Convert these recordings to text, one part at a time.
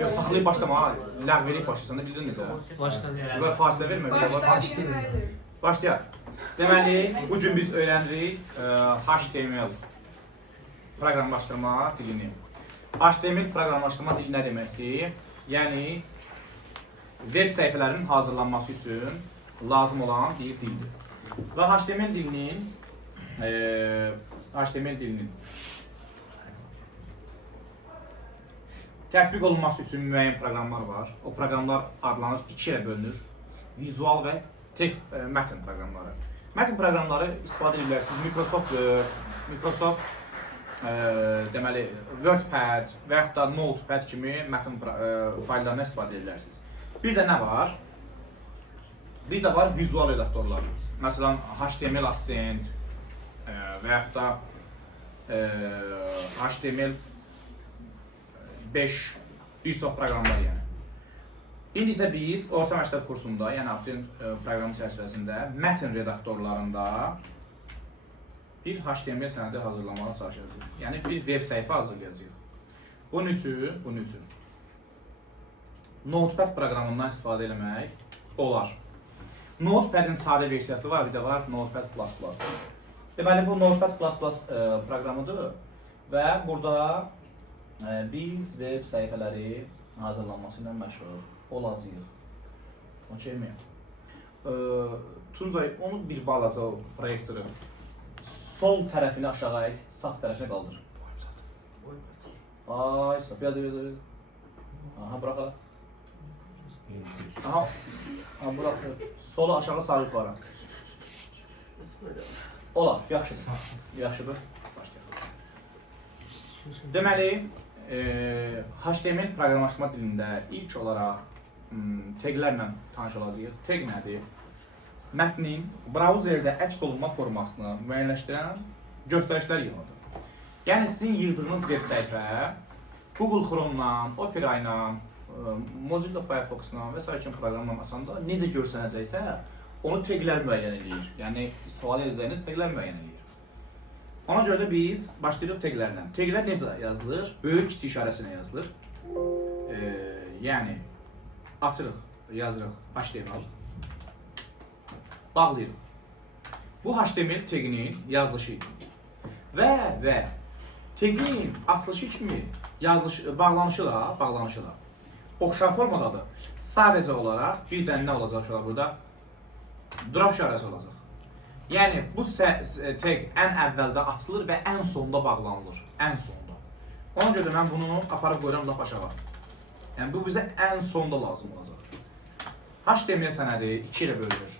Yox, saxlayıb başlama, ləğv edib başlayırsan da bildin necə? Başladı. Bunlar fasilə vermə, bir də var. Başlayaq. Deməli, bu gün biz öyrənirik HTML proqramlaşdırma dilini. HTML proqramlaşdırma dili nə deməkdir? Yəni, web səhifələrinin hazırlanması üçün lazım olan bir dildir. Və HTML dilinin tətbiq olunması üçün müəyyən proqramlar var. O proqramlar adlanır, iki ilə bölünür. Vizual və tekst mətn proqramları. Mətn proqramları istifadə edilərsiniz. Microsoft deməli, WordPad və yaxud da Notepad kimi mətn fayllarına istifadə edilərsiniz. Bir də nə var? Bir də var vizual redaktorlar. Məsələn, HTML Assistant və yaxud da HTML5 bir çox proqramlar yəni. İndi isə biz orta məktəb kursunda, yəni Aptun proqramı çərçivəsində mətn redaktorlarında bir HTML sənədi hazırlamağa çalışacağıq. Yəni bir web səhifə hazırlayacağıq. Bunun üçün Notepad proqramından istifadə etmək olar. Notepad'in sadə versiyası var, bir də var Notepad++. Deməli, bu Notepad++ proqramıdır və burada biz web səhifələri hazırlanması ilə məşğul olacağıq. Okeymi? Tuncay, onu bir balaca proyektoru sol tərəfini aşağı əyək, sağ tərəfinə qaldır. Ay, biraz. Aha, bıraxalım. Aha, bıraxır. Solu aşağı sağ yuxarı. Olar, yaxşıdır. Yaxşıdır. Başlayaq. Deməli, HTML proqramlaşma dilində ilk olaraq taglərlə tanış olacağıq. Tag nədir? Mətnin brauzerdə əks olunma formasını müəyyənləşdirən göstərişlər yığıdır. Yəni, sizin yığdığınız web səhifə Google Chrome-dan, Opera ilə, Mozilla Firefox-la və s. kimi proqramla açanda necə görsənəcəksə, onu taglər müəyyən edir. Yəni, istifadə edəcəyiniz taglər müəyyən edir. Ona görə də biz başlayırıq taglərlə. Taglər necə yazılır? Böyük kiçik işarəsinə yazılır. Yəni, açırıq, yazırıq HTML. Bağlayırıq. Bu HTML taginin yazılışı idi. Və tagin açılışı kimi bağlanışı da oxşar formadadır. Sadəcə olaraq bir dənə nə olacaq burada? Drop işarəsi olacaq. Yəni, bu tag ən əvvəldə açılır və ən sonda bağlanılır. Ən sonda. Ona görə mən bunu aparıb qoyuram lap aşağı. Yəni, bu bizə ən sonda lazım olacaq. HTML sənədi 2 ilə bölünür.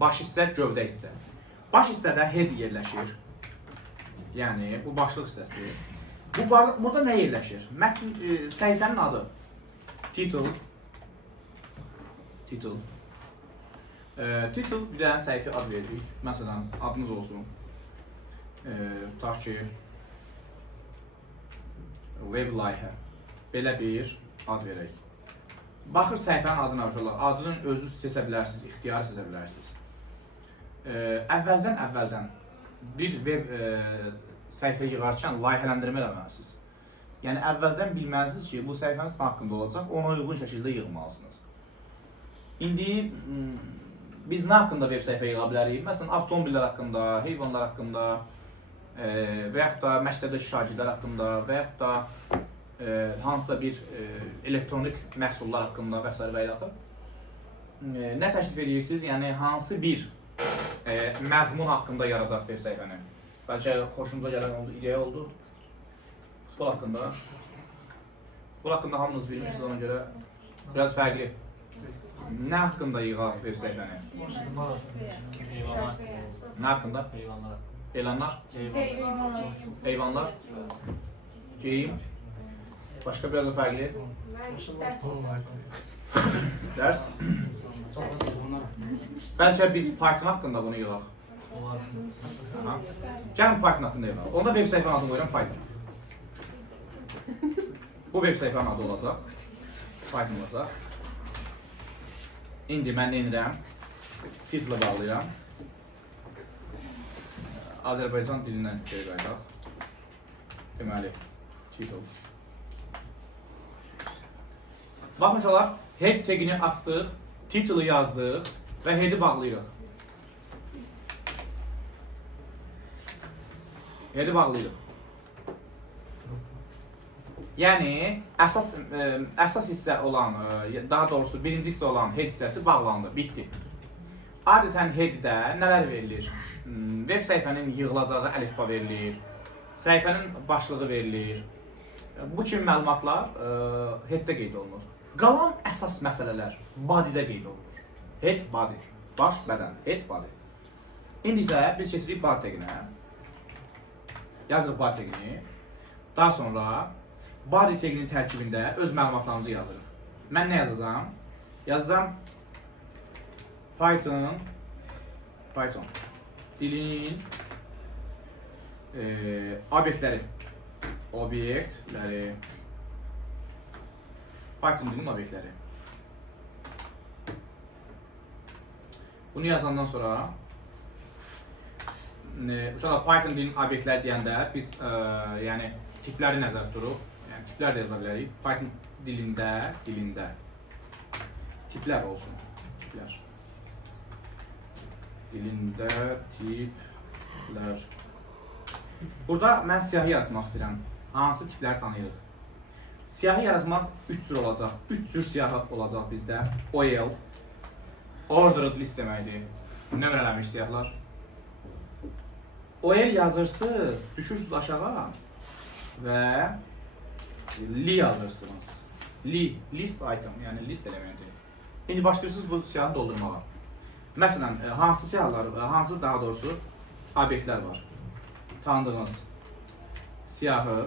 Baş hissə, gövdə hissə. Baş hissədə head yerləşir. Yəni, bu başlıq hissəsidir. Burada nə yerləşir? Səhifənin adı. Title. Title, bir dənə səhifə ad veririk. Məsələn, adınız olsun. Tutaq ki, web layihə. Belə bir ad verək. Baxır səhifənin adına uşaqlar. Adının özü seçə bilərsiniz, ixtiyarı seçə bilərsiniz. Əvvəldən bir web səhifə yığarkən layihələndirmə eləməlisiniz. Yəni, əvvəldən bilməlisiniz ki, bu səhifəniz nə haqqında olacaq, ona uyğun şəkildə yığmalısınız. İndi biz nə haqqında web səhifə yığa bilərik? Məsələn, avtomobillər haqqında, heyvanlar haqqında və yaxud da məktəbdəki şagirdlər haqqında və yaxud da hansısa bir elektronik məhsullar haqqında və s. və yaxud. Nə təklif edirsiniz? Yəni, hansı bir məzmun haqqında yaradaq web səhifəni? Bəlkə xoşumuza gələn oldu, ideya oldu. Futbol haqqında. Futbol haqqında hamınız bilmirsiniz, ona görə biraz fərqli. Nə haqqında yığaq web səhifəni? Nə haqqında? Elanlar. Heyvanlar. Geyim. Başqa biraz da fərqli. Dərs. Bəlkə biz Python haqqında bunu yığaq. Gəlin Python haqqında yığaq. Onda web səhifənin adını qoyuram Python. Bu web səhifənin adı olacaq. Python olacaq. İndi mən nə edirəm? Titlə bağlayıram. Azərbaycan dilindən geri qayıdaq. Deməli, title. Baxın uşaqlar, head tagini açdıq, title'ı yazdıq və head'i bağlayırıq. Head'i bağlayırıq. Yəni, əsas hissə olan, daha doğrusu birinci hissə olan head hissəsi bağlandı, bitdi. Adətən head'də nələr verilir? Web səhifənin yığılacağı əlifba verilir, səhifənin başlığı verilir. Bu kimi məlumatlar head'də qeyd olunur. Qalan əsas məsələlər body'də qeyd olunur. Head, body, baş, bədən, head, body. İndi isə biz keçirik body taginə. Yazırıq body tagini. Daha sonra body taginin tərkibində öz məlumatlarımızı yazırıq. Mən nə yazacağım? Yazacağım Python dilinin obyektləri. Python dilinin obyektləri. Bunu yazandan sonra uşaqlar Python dilinin obyektləri deyəndə biz yəni tipləri nəzərdə tuturuq. Yəni tiplər də yaza bilərik. Python dilində tiplər olsun. Tiplər. Dilində tiplər. Burada mən siyahı yaratmaq istəyirəm. Hansı tipləri tanıyırıq? Siyahı yaratmaq 3 cür olacaq. 3 cür siyahı olacaq bizdə. OL, ordered list deməkdir. Nömrələnmiş siyahılar. OL yazırsınız, düşürsünüz aşağı və li yazırsınız. List item, yəni list elementi. İndi başlayırsınız bu siyahını doldurmağa. Məsələn, hansı siyahılar, hansı daha doğrusu obyektlər var? Tanıdığınız siyahı.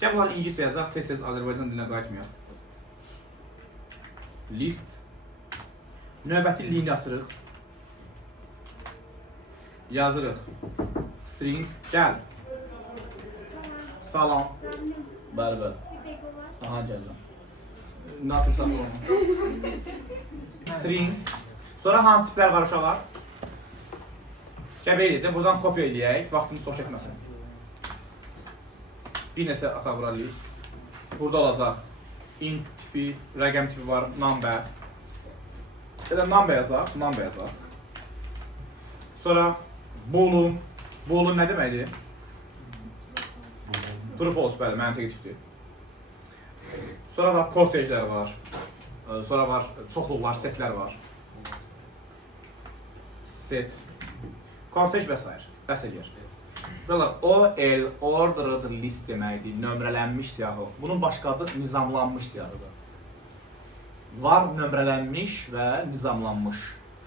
Gəl bunları İngilizcə yazaq, tez-tez Azərbaycan dilinə qayıtmayaq. List. Növbəti lini açırıq. Yazırıq. String. Gəl. Salam. Bəli. Aha, gəldim. Nothing salam. String. Sonra hansı tiplər var uşaqlar? Gəl belə edək, buradan kopya edək, vaxtımız çox çəkməsin. Bir neçə ata vuralıyıq. Burada olacaq int tipi, rəqəm tipi var, number. Elə number yazaq, Sonra boolean. Boolean nə deməkdir? True false, bəli, məntiqi tipdir. Sonra var kortejlər var. Sonra var çoxluqlar, setlər var. Set. Kortej və s. Bəs eləyər. OL, ordered list deməkdir, nömrələnmiş siyahı. Bunun başqa adı nizamlanmış siyahıdır. Var nömrələnmiş və nizamlanmış.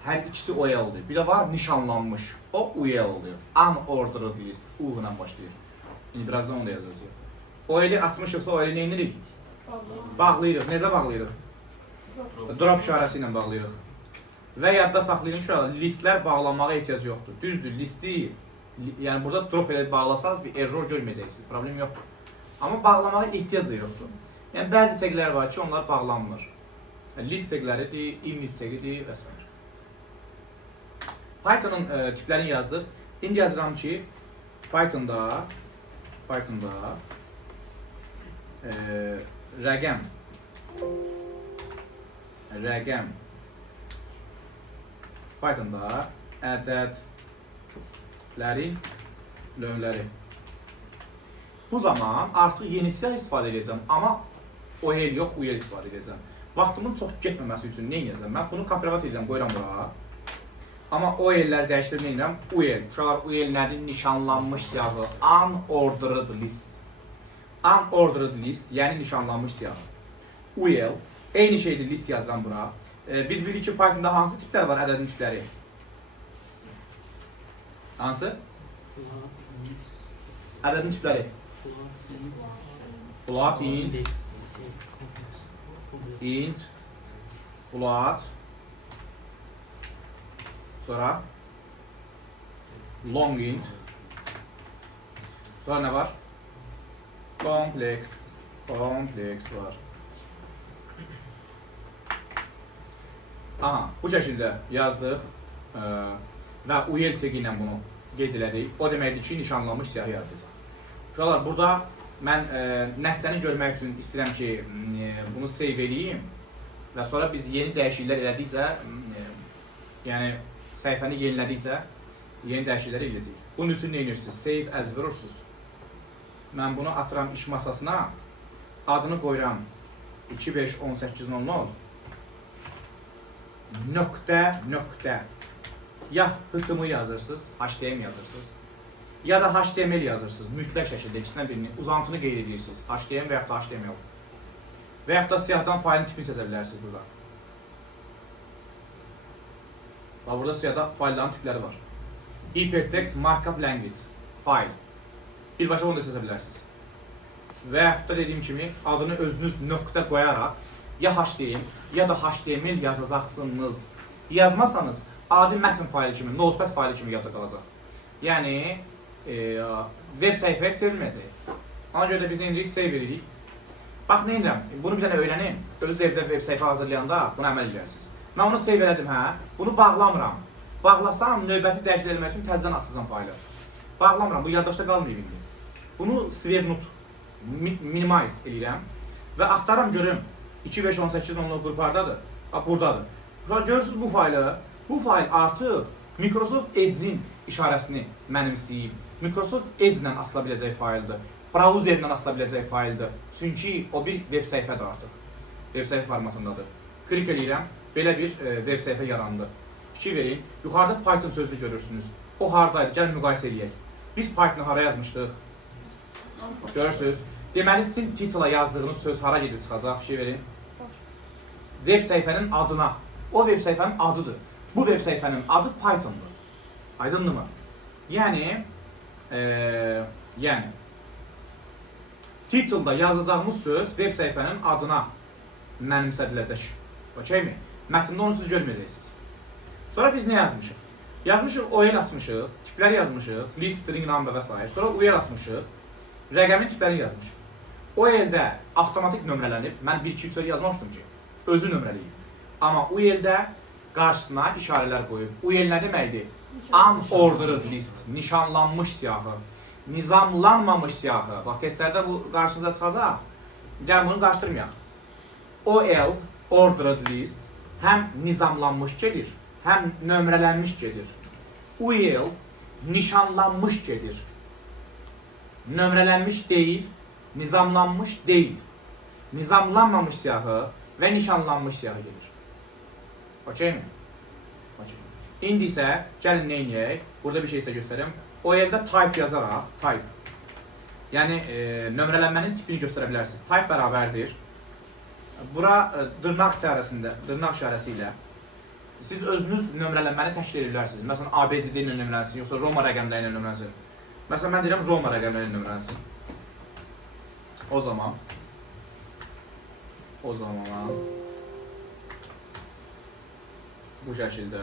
Hər ikisi OL-dir. Bir də var nişanlanmış. O UL-dir. Unordered list. U ilə başlayır. İndi birazdan onu da yazacağıq. OL-i açmışıqsa OL-i nə edirik? Bağlayırıq. Necə bağlayırıq? Drop işarəsi ilə bağlayırıq. Və yadda saxlayın ki, listlər bağlanmağa ehtiyac yoxdur. Düzdür, listi, yəni burada drop edib bağlasanız bir error görməyəcəksiniz, problem yoxdur. Amma bağlamağa ehtiyac da yoxdur. Yəni bəzi taglər var ki, onlar bağlanmır. List tagləridir, image tagidir və s. Python'un tiplərini yazdıq. İndi yazıram ki, Python'da rəqəm Python'da ədədlərin növləri. Bu zaman artıq yeni siyah istifadə edəcəm, amma OL yox, UL istifadə edəcəm. Vaxtımın çox getməməsi üçün nə edəcəm? Mən bunu kopyalat edirəm, qoyuram bura. Amma OL-ləri dəyişdirib nə edirəm? UL. Uşaqlar, UL nədir? Nişanlanmış siyahı. Unordered list. Unordered list, yəni nişanlanmış siyahı. UL. Eyni şeydir, list yazıram bura. Biz bilirik ki, Python'da hansı tiplər var, ədədin tipləri? Hansı? Ədədin tipləri. Float, int, float, sonra long int, sonra nə var? Complex var. Aha, bu şəkildə yazdıq və UL tagi ilə bunu qeyd elədik. O deməkdir ki, nişanlanmış siyahı yaradacaq. Uşaqlar, burada mən nəticəni görmək üçün istəyirəm ki, bunu save edeyim. və sonra biz yeni dəyişikliklər elədikcə, yəni səhifəni yenilədikcə yeni dəyişikliklər eləyəcəyik. Bunun üçün nə edirsiniz? Save as vurursunuz. Mən bunu atıram iş masasına, adını qoyuram 251800 nöqtə ya HTML yazırsınız, HTML yazırsınız ya da HTML yazırsınız. Mütləq şəkildə ikisindən birini, uzantını qeyd edirsiniz. HTML və yaxud da HTML. Və yaxud da siyahıdan failin tipini seçə bilərsiniz burada. Bax, burada siyahda faillərin tipləri var. Hypertext Markup Language fayl. Birbaşa onu da seçə bilərsiniz. Və yaxud da dediyim kimi adını özünüz nöqtə qoyaraq ya HTML ya da HTML yazacaqsınız. Yazmasanız adi mətn faylı kimi, notepad faylı kimi yadda qalacaq. Yəni web səhifəyə çevrilməyəcək. Ona görə də biz nə edirik? Save edirik. Bax, nə edirəm? Bunu bir dənə öyrənin. Özünüz evdə web səhifə hazırlayanda buna əməl edirsiniz. Mən onu save elədim, hə? Bunu bağlamıram. Bağlasam, növbəti dəyişiklik eləmək üçün təzədən açacağam faylı. Bağlamıram, bu yaddaşda qalmayıb indi. Bunu save note, minimize eləyirəm və axtarım görüm 2518 qrup hardadır? Buradadır. Görürsünüz bu faylı. Bu fayl artıq Microsoft Edge'in işarəsini mənimsəyib. Microsoft Edge-lə asıla biləcək fayldır. Browser-lə asıla biləcək fayldır. Çünki o bir web səhifədir artıq. Web səhifə formatındadır. Klik eləyirəm, belə bir web səhifə yarandı. Fikir verin, yuxarıda Python sözünü görürsünüz. O haradaydı, gəlin müqayisə eləyək. Biz Python-u hara yazmışdıq? Görürsünüz. Deməli, sizin titula yazdığınız söz hara gedib çıxacaq? Fikir verin. Web səhifənin adına. O web səhifənin adıdır. Bu web səhifənin adı Python'dur. Aydındır mı? Yəni, titulda yazacağımız söz web səhifənin adına mənimsədiləcək. Okeymi? Mətndə onu siz görməyəcəksiniz. Sonra biz nə yazmışıq? Yazmışıq, OL açmışıq, tipləri yazmışıq, list, string, number və s. Sonra UL açmışıq, rəqəmin tiplərini yazmışıq. OL-də avtomatik nömrələnib, mən 1-2-3 yazmamışdım ki, özü nömrəliyib. Amma UL-də qarşısına işarələr qoyub. UL nə deməkdir? Unordered list, nişanlanmış siyahı, nizamlanmamış siyahı. Bax, testlərdə bu qarşınıza çıxacaq. Gəlin bunu qarşıdırmayaq. OL, ordered list, həm nizamlanmış gedir, həm nömrələnmiş gedir. UL, nişanlanmış gedir. Nömrələnmiş deyil, nizamlanmış deyil. Nizamlanmamış siyahı və nişanlanmış siyahı gedir. Okeymi? İndi isə gəlin nə edək? Burada bir şey isə göstərim. OL-də type yazaraq, type. Yəni nömrələnmənin tipini göstərə bilərsiniz. Type bərabərdir. Bura dırnaq işarəsi ilə siz özünüz nömrələnməni təşkil edirsiniz. Məsələn, ABCD ilə nömrələnsin, yoxsa Roma rəqəmləri ilə nömrələnsin. Məsələn, mən deyirəm Roma rəqəmləri ilə nömrələnsin. O zaman bu şəkildə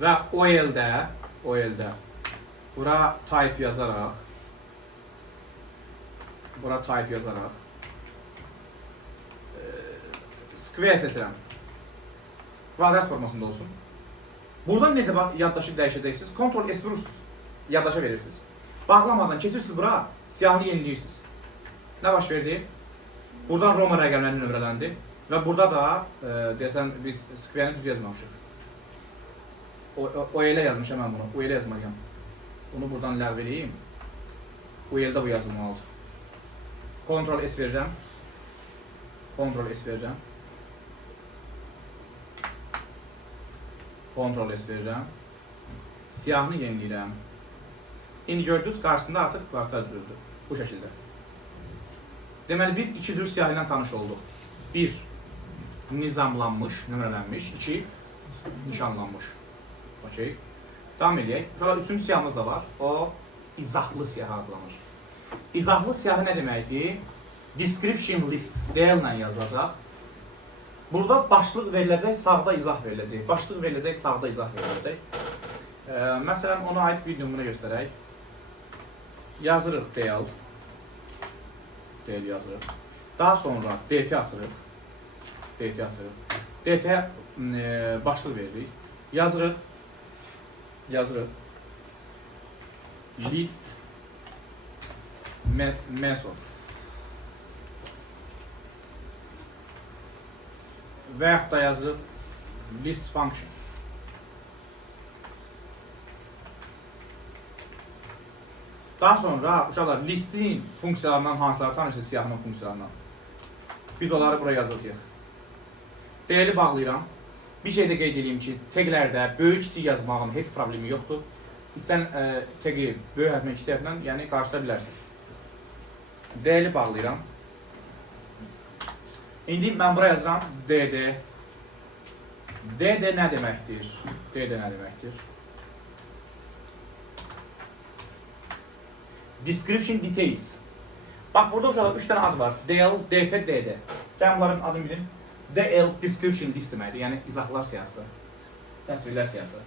və OL-də bura type yazaraq square seçirəm. Kvadrat formasında olsun. Buradan necə yaddaşı dəyişəcəksiniz? Ctrl S vurursuz, yaddaşa verirsiniz. Bağlamadan keçirsiniz bura, siyahını yeniliyirsiniz. Nə baş verdi? Buradan Roma rəqəmləri nömrələndi və burada da deyəsən biz square-ni düz yazmamışıq. OL-ə yazmışam mən bunu, OL-ə yazmalıyam. Bunu buradan ləğv edeyim. OL-də bu yazılmalıdır. Ctrl S verirəm. Ctrl S verirəm. Ctrl S verirəm. Siyahını yeniləyirəm. İndi gördünüz, qarşısında artıq kvadrat düzüldü. Bu şəkildə. Deməli, biz iki cür siyahı ilə tanış olduq. 1. Nizamlanmış, nömrələnmiş. 2. Nişanlanmış. Okey. Davam edək. Şurada üçüncü siyahımız da var. O, izahlı siyahı adlanır. İzahlı siyahı nə deməkdir? Description list deyillə yazılacaq. Burada başlıq veriləcək, sağda izah veriləcək. Başlıq veriləcək, sağda izah veriləcək. Məsələn, ona aid bir nümunə göstərək. Yazırıq del. Del yazırıq. Daha sonra DT açırıq. DT açırıq. DT başlıq veririk. Yazırıq. List method. və yaxud da yazılır list function. Daha sonra uşaqlar listin funksiyalarından hansıları tanışır siyahının funksiyalarından. Biz onları buraya yazacağıq. Dəyəli bağlayıram. Bir şey də qeyd edeyim ki, taglərdə böyük kiçik yazmağın heç problemi yoxdur. İstən tagi böyük hərflə kiçik hərflə yəni qarşıda bilərsiniz. Dəyəli bağlayıram. İndi mən buraya yazıram DD. DD nə deməkdir? DD nə deməkdir? Description details. Bax, burada uşaqlar 3 dənə ad var. DL, DT, DD. Gəlin bunların adını bilin. DL description list deməkdir, yəni izahlar siyahısı, təsvirlər siyahısı.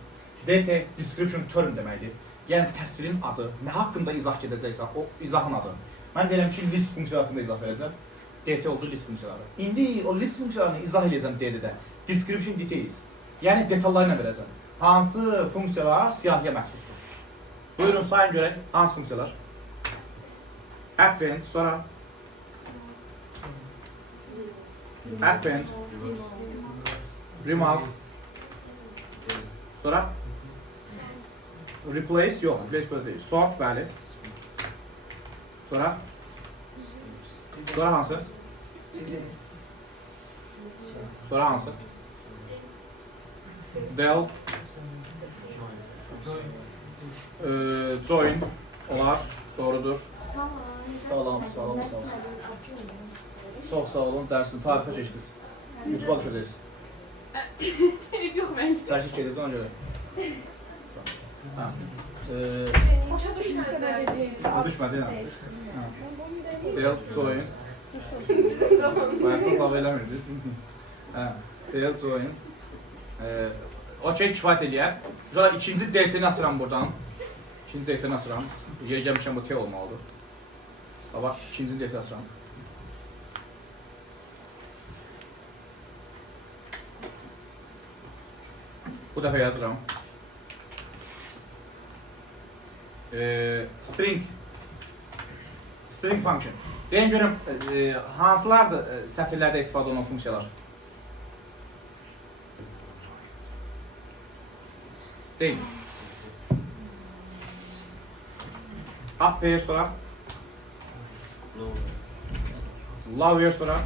DT description term deməkdir, yəni təsvirin adı, nə haqqında izah gedəcəksə, o izahın adı. Mən deyirəm ki, list funksiyaları haqqında izah verəcəm. DT oldu list funksiyaları. İndi o list funksiyalarını izah edəcəm DD-də. Description details, yəni detallarını verəcəm. Hansı funksiyalar siyahıya məxsusdur? Buyurun, sayın görək, hansı funksiyalar? Append, sonra append, remove, sonra replace, yox, replace böyle değil, sort, bəli, sonra hansı, sonra hansı, del, join, olar, doğrudur. Salam. Çox sağ olun, dərsini tarixə keçdiniz. YouTube-a düşəcəyiz. Yox, mən. Çəkik gedirdi ona görə. Başa düşməsə verəcəyiniz. Düşmədi, yəni. Deyil, join. Bayaqdan qava eləmirdiniz. Deyil, join. Okey, kifayət eləyər. İkinci DT-ni açıram buradan. İkinci DT-ni açıram. Yiyəcəmişəm, bu T olmalıdır. Bak, ikinci DT açıram. Bu dəfə yazıram. String function. Deyin görüm, hansılardır sətirlərdə istifadə olunan funksiyalar? Deyin. Upper sonra. Lower sonra.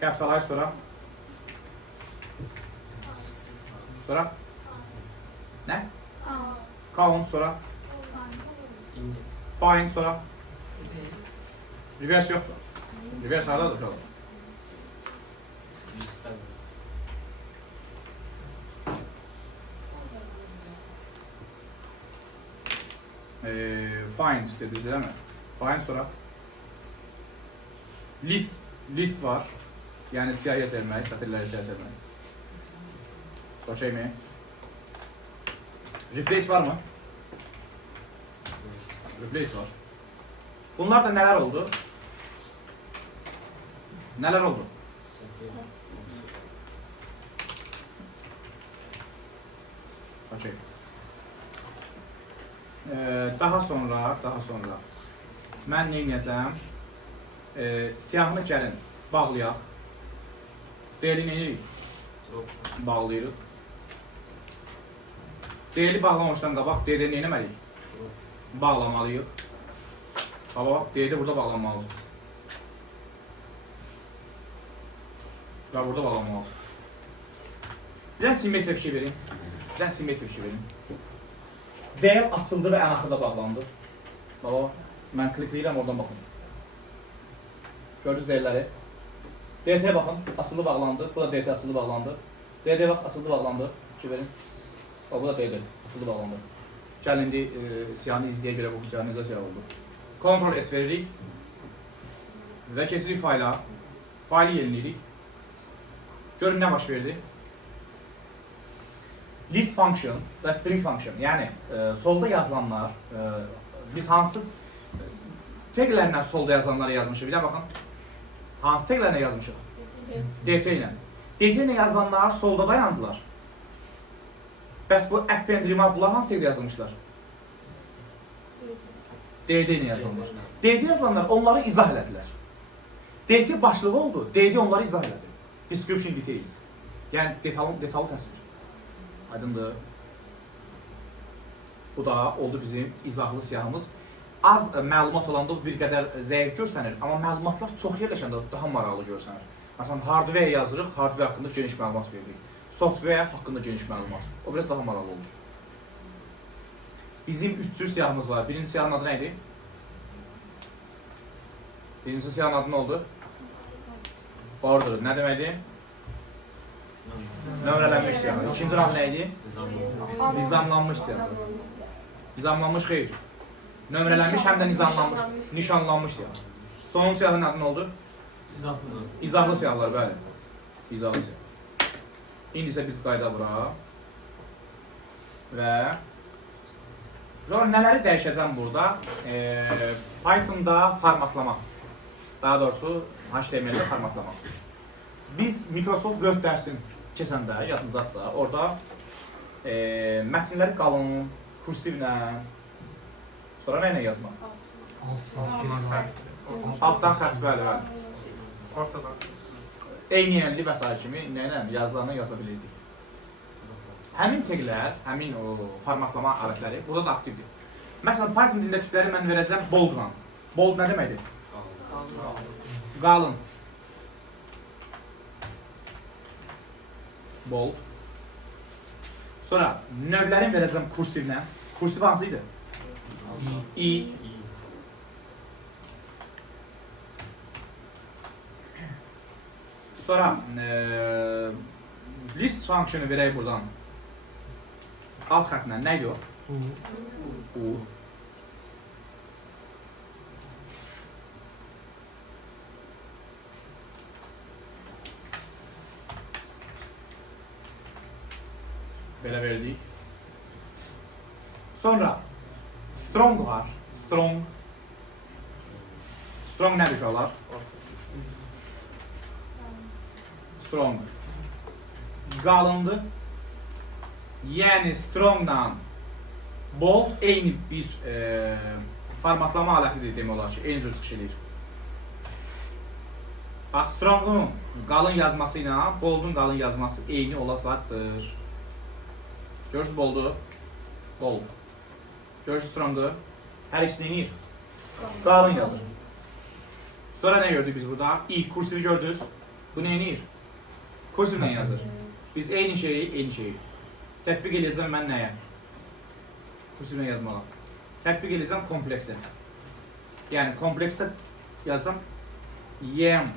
Capitalize sonra. Sonra. Ne? Count sonra. Find sonra. Reverse yoktu. Reverse haradadır şu an? Find dediniz değil mi? Find sonra. List var. Yani siyahıya çevirmek, satırları siyahıya çevirmek. Okey mi? Replace var mı? Replace var. Bunlarda neler oldu? Neler oldu? Okey. Daha sonra mən nə edəcəm? Siyahını gəlin, bağlayaq. Deyili nə edirik? Bağlayırıq. Deyili bağlamamışdan qabaq DD nə etməliyik? Bağlamalıyıq. Baba, DD burada bağlanmalıdır. Və burada bağlanmalıdır. Bir dənə simmetriya fikir verin. DL açıldı və ən axırda bağlandı. Baba, mən klikləyirəm, oradan baxın. Gördünüz DL'ləri. DT baxın, açıldı bağlandı. Bu da DT açıldı bağlandı. DD bax, açıldı bağlandı. Fikir verin. Bu da DD, açıldı bağlandı. Gəlin indi siyahını izləyə görə bu hicə necə siyah oldu. Ctrl S veririk. Və keçirik fayla. Faylı yeniləyirik. Görün nə baş verdi. List function və string function, yəni solda yazılanlar, biz hansı taglərlə solda yazılanları yazmışıq, bir də baxın. Hansı taglərlə yazmışıq? DT ilə. DT ilə yazılanlar solda dayandılar. Bəs bu append remove bunlar hansı tagdə yazılmışlar? DD ilə yazılanlar. DD yazılanlar onları izah elədilər. DT başlığı oldu, DD onları izah elədi. Description details. Yəni detallı təsvir. Aydındır. Bu da oldu bizim izahlı siyahımız. Az məlumat olanda bu bir qədər zəif görsənir, amma məlumatlar çox yerləşəndə daha maraqlı görsənir. Məsələn, hardware yazırıq, hardware haqqında geniş məlumat veririk. Software haqqında geniş məlumat. O biraz daha maraqlı olur. Bizim 3 cür siyahımız var. Birinci siyahın adı nə idi? Birinci siyahın adı nə oldu? Order. Nə deməkdir? Nömrələnmiş siyahı. İkinci adı nə idi? Nizamlanmış siyahı. Nizamlanmış xeyr. Nömrələnmiş həm də nizamlanmış, nişanlanmış siyahı. Sonuncu siyahının adı nə oldu? İzahlı siyahlar, bəli. İzahlı siyah. İndi isə biz qayda bura. Və nələri dəyişəcəm burada? Python'da formatlama. Daha doğrusu HTML'de formatlama. Biz Microsoft Word dərsini keçəndə, yadınızdadsa, orada mətinləri qalın, kursivlə, sonra nə ilə yazmaq? Altdan xətt, bəli, bəli. Ortadan. Eyniyənli və s. kimi yazılarını yaza bilirdik. Həmin teglər, həmin o formatlama alətləri burada da aktivdir. Məsələn, Python dilində tipləri mən verəcəm boldla. Bold nə deməkdir? Qalın. Bold. Sonra növlərin verəcəm kursivlə. Kursiv hansı idi? I. Sonra list funksiyonu verək buradan. Alt xətlə nə idi o? U. Belə verdik. Sonra strong var. Strong. Strong nədir uşaqlar? Strong. Qalındır. Yəni strongla bold eyni bir formatlama alətidir demək olar ki, eyni cür çıxış edir. Bax, strongun qalın yazması ilə boldun qalın yazması eyni olacaqdır. Görürsünüz boldu? Bold. Görürsünüz strongu? Hər ikisi neyir? Qalın yazır. Sonra nə gördük biz burada? İ, kursivi gördünüz. Bu neyir? Kursivlə yazır. Biz eyni şeyi tətbiq edəcəm mən nəyə? Kursivlə yazmağa. Tətbiq edəcəm kompleksə. Yəni kompleksdə yazsam YM.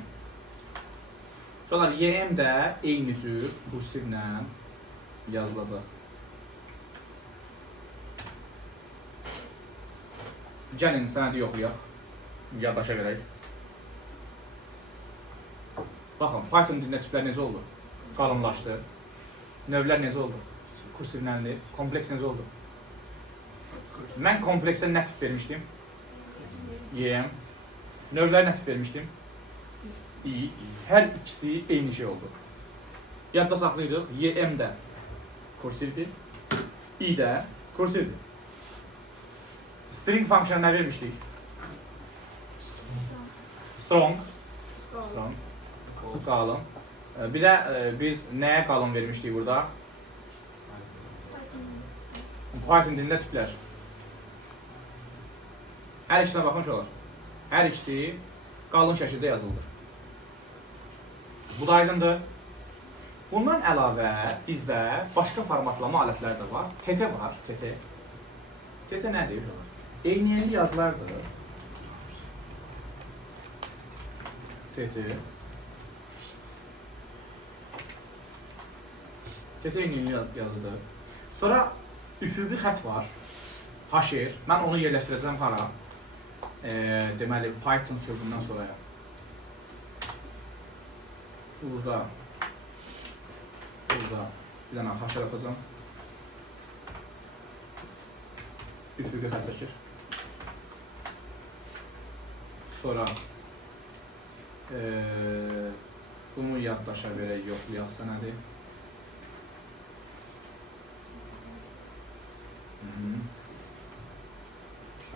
Şunlar YM də eyni cür kursivlə yazılacaq. Gəlin sənədi yoxlayaq. Yaddaşa verək. Baxın, Python dilində tiplər necə oldu? Qalınlaşdı. Növlər necə oldu? Kursivlənli. Kompleks necə oldu? Mən kompleksə nə tip vermişdim? YM. Növlər nə tip vermişdim? I. Hər ikisi eyni şey oldu. Yadda saxlayırıq. YM də kursivdir. I də kursivdir. String funksiyonu nə vermişdik? Strong. Strong. Qalın. Bir də biz nəyə qalın vermişdik burada? Python dilində tiplər. Hər ikisinə baxın şolar. Hər ikisi qalın şəkildə yazıldı. Bu da aydındır. Bundan əlavə bizdə başqa formatlama alətləri də var. TT var. TT. TT nədir? Eyniyənli yazılardır. TT. TT eyniyənli yazıdır. Sonra üfüqi xətt var. HR. Mən onu yerləşdirəcəm hara? Deməli, Python sözündən sonraya. Burada bir dənə HR atacam. Üfüqi xətt çəkir. Sonra bunu yaddaşa verək, yoxlayaq sənədi.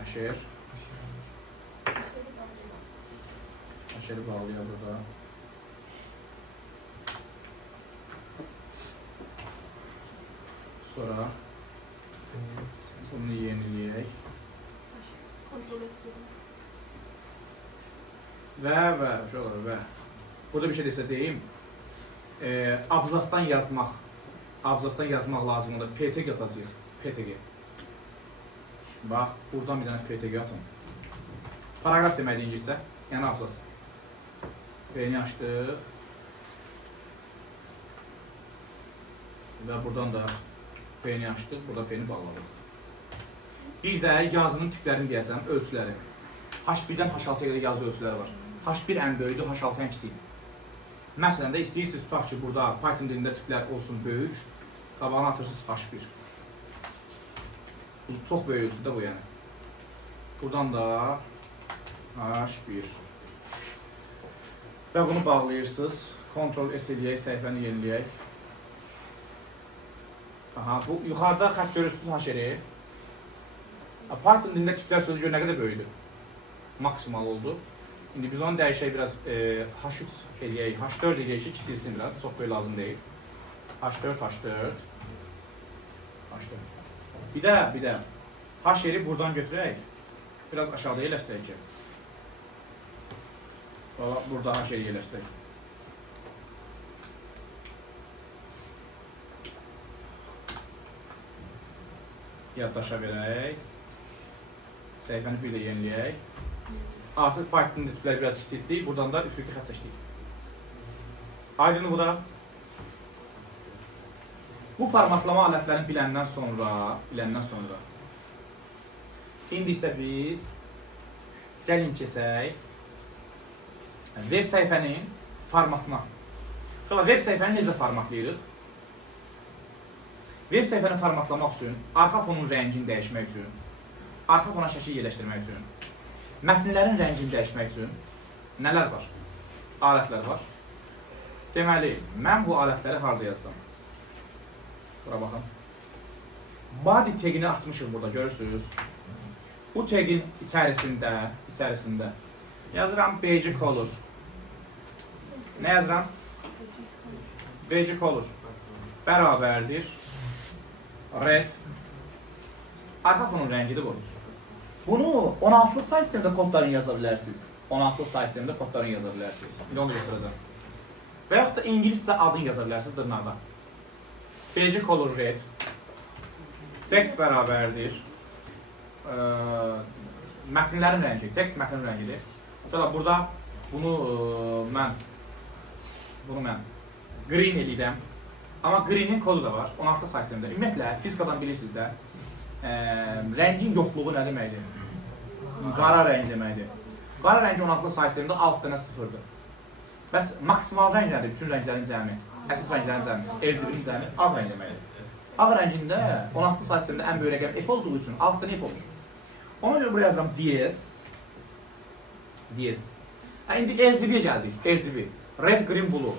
HR. HR'i bağlayaq burada. Sonra bunu yeniləyək. Kontrol ediyorum. Və burada bir şey desə deyim. Abzasdan yazmaq lazımdır. PTG atacağıq. PTG. Bax, buradan bir dənə PTG atın. Paragraf demək İngiliscə, yəni abzas. P-ni açdıq. Və buradan da P-ni açdıq, burada P-ni bağladıq. Bir də yazının tiplərini deyəsəm, ölçüləri. H1-dən H6-ya qədər yazı ölçüləri var. H1 ən böyükdür, H6 ən kiçikdir. Məsələn də istəyirsiniz tutaq ki, burada Python dilində tiplər olsun böyük, qabağına atırsınız H1. Bu çox böyük ölçüdə bu yəni. Buradan da H1. Və bunu bağlayırsınız. Ctrl S eləyək, səhifəni yeniləyək. Aha, bu yuxarıda xətt görürsünüz H-eri. Python dilində tiplər sözü görə nə qədər böyükdür? Maksimal oldu. İndi biz onu dəyişək biraz H3 eləyək, H4 eləyək ki, kiçilsin biraz, çox böyük lazım deyil. H4. Bir də H-eri buradan götürək, biraz aşağıda yerləşdirək ki. Burada H-eri yerləşdirək. Yaddaşa verək. Səhifəni bir də yeniləyək. Artıq Python-da tipləri biraz kiçildik, buradan da üfüqi xətt çəkdik. Aydın bu da. Bu formatlama alətlərini biləndən sonra indi isə biz gəlin keçək web səhifənin formatına. Web səhifəni necə formatlayırıq? Web səhifəni formatlamaq üçün, arxa fonun rəngini dəyişmək üçün, arxa fona şəkil yerləşdirmək üçün, mətnlərin rəngini dəyişmək üçün nələr var? Alətlər var. Deməli, mən bu alətləri harada yazsam? Bura baxın. Body tagini açmışıq burada, görürsünüz. Bu tagin içərisində yazıram BG color. Nə yazıram? BG color bərabərdir red. Arxa fonun rəngidir bu. Bunu 16-lıq say sistemində kodlarını yaza bilərsiniz. 16-lıq say sistemində kodlarını yaza bilərsiniz. İndi onu götürəcəm. Və yaxud da ingiliscə adını yaza bilərsiniz dırnaqda. BG color red. Text bərabərdir. Mətnlərin rəngi. Text mətnin rəngidir. Sonra burada bunu mən green eləyirəm. Amma greenin kodu da var. 16-lıq say sistemində. Ümumiyyətlə, fizikadan bilirsiniz də, rəngin yoxluğu nə deməkdir? Qara rəng deməkdir. Qara rəngi 16-lıq say sistemində 6 dənə sıfırdır. Bəs maksimal rəng nədir? Bütün rənglərin cəmi, əsas rənglərin cəmi, RGB'nin cəmi ağ rəng deməkdir. Ağ rəngində 16-lıq say sistemində ən böyük rəqəm F olduğu üçün 6 dənə F olur. Ona görə buraya yazıram DS. İndi RGB'yə gəldik. RGB. Red, green, blue.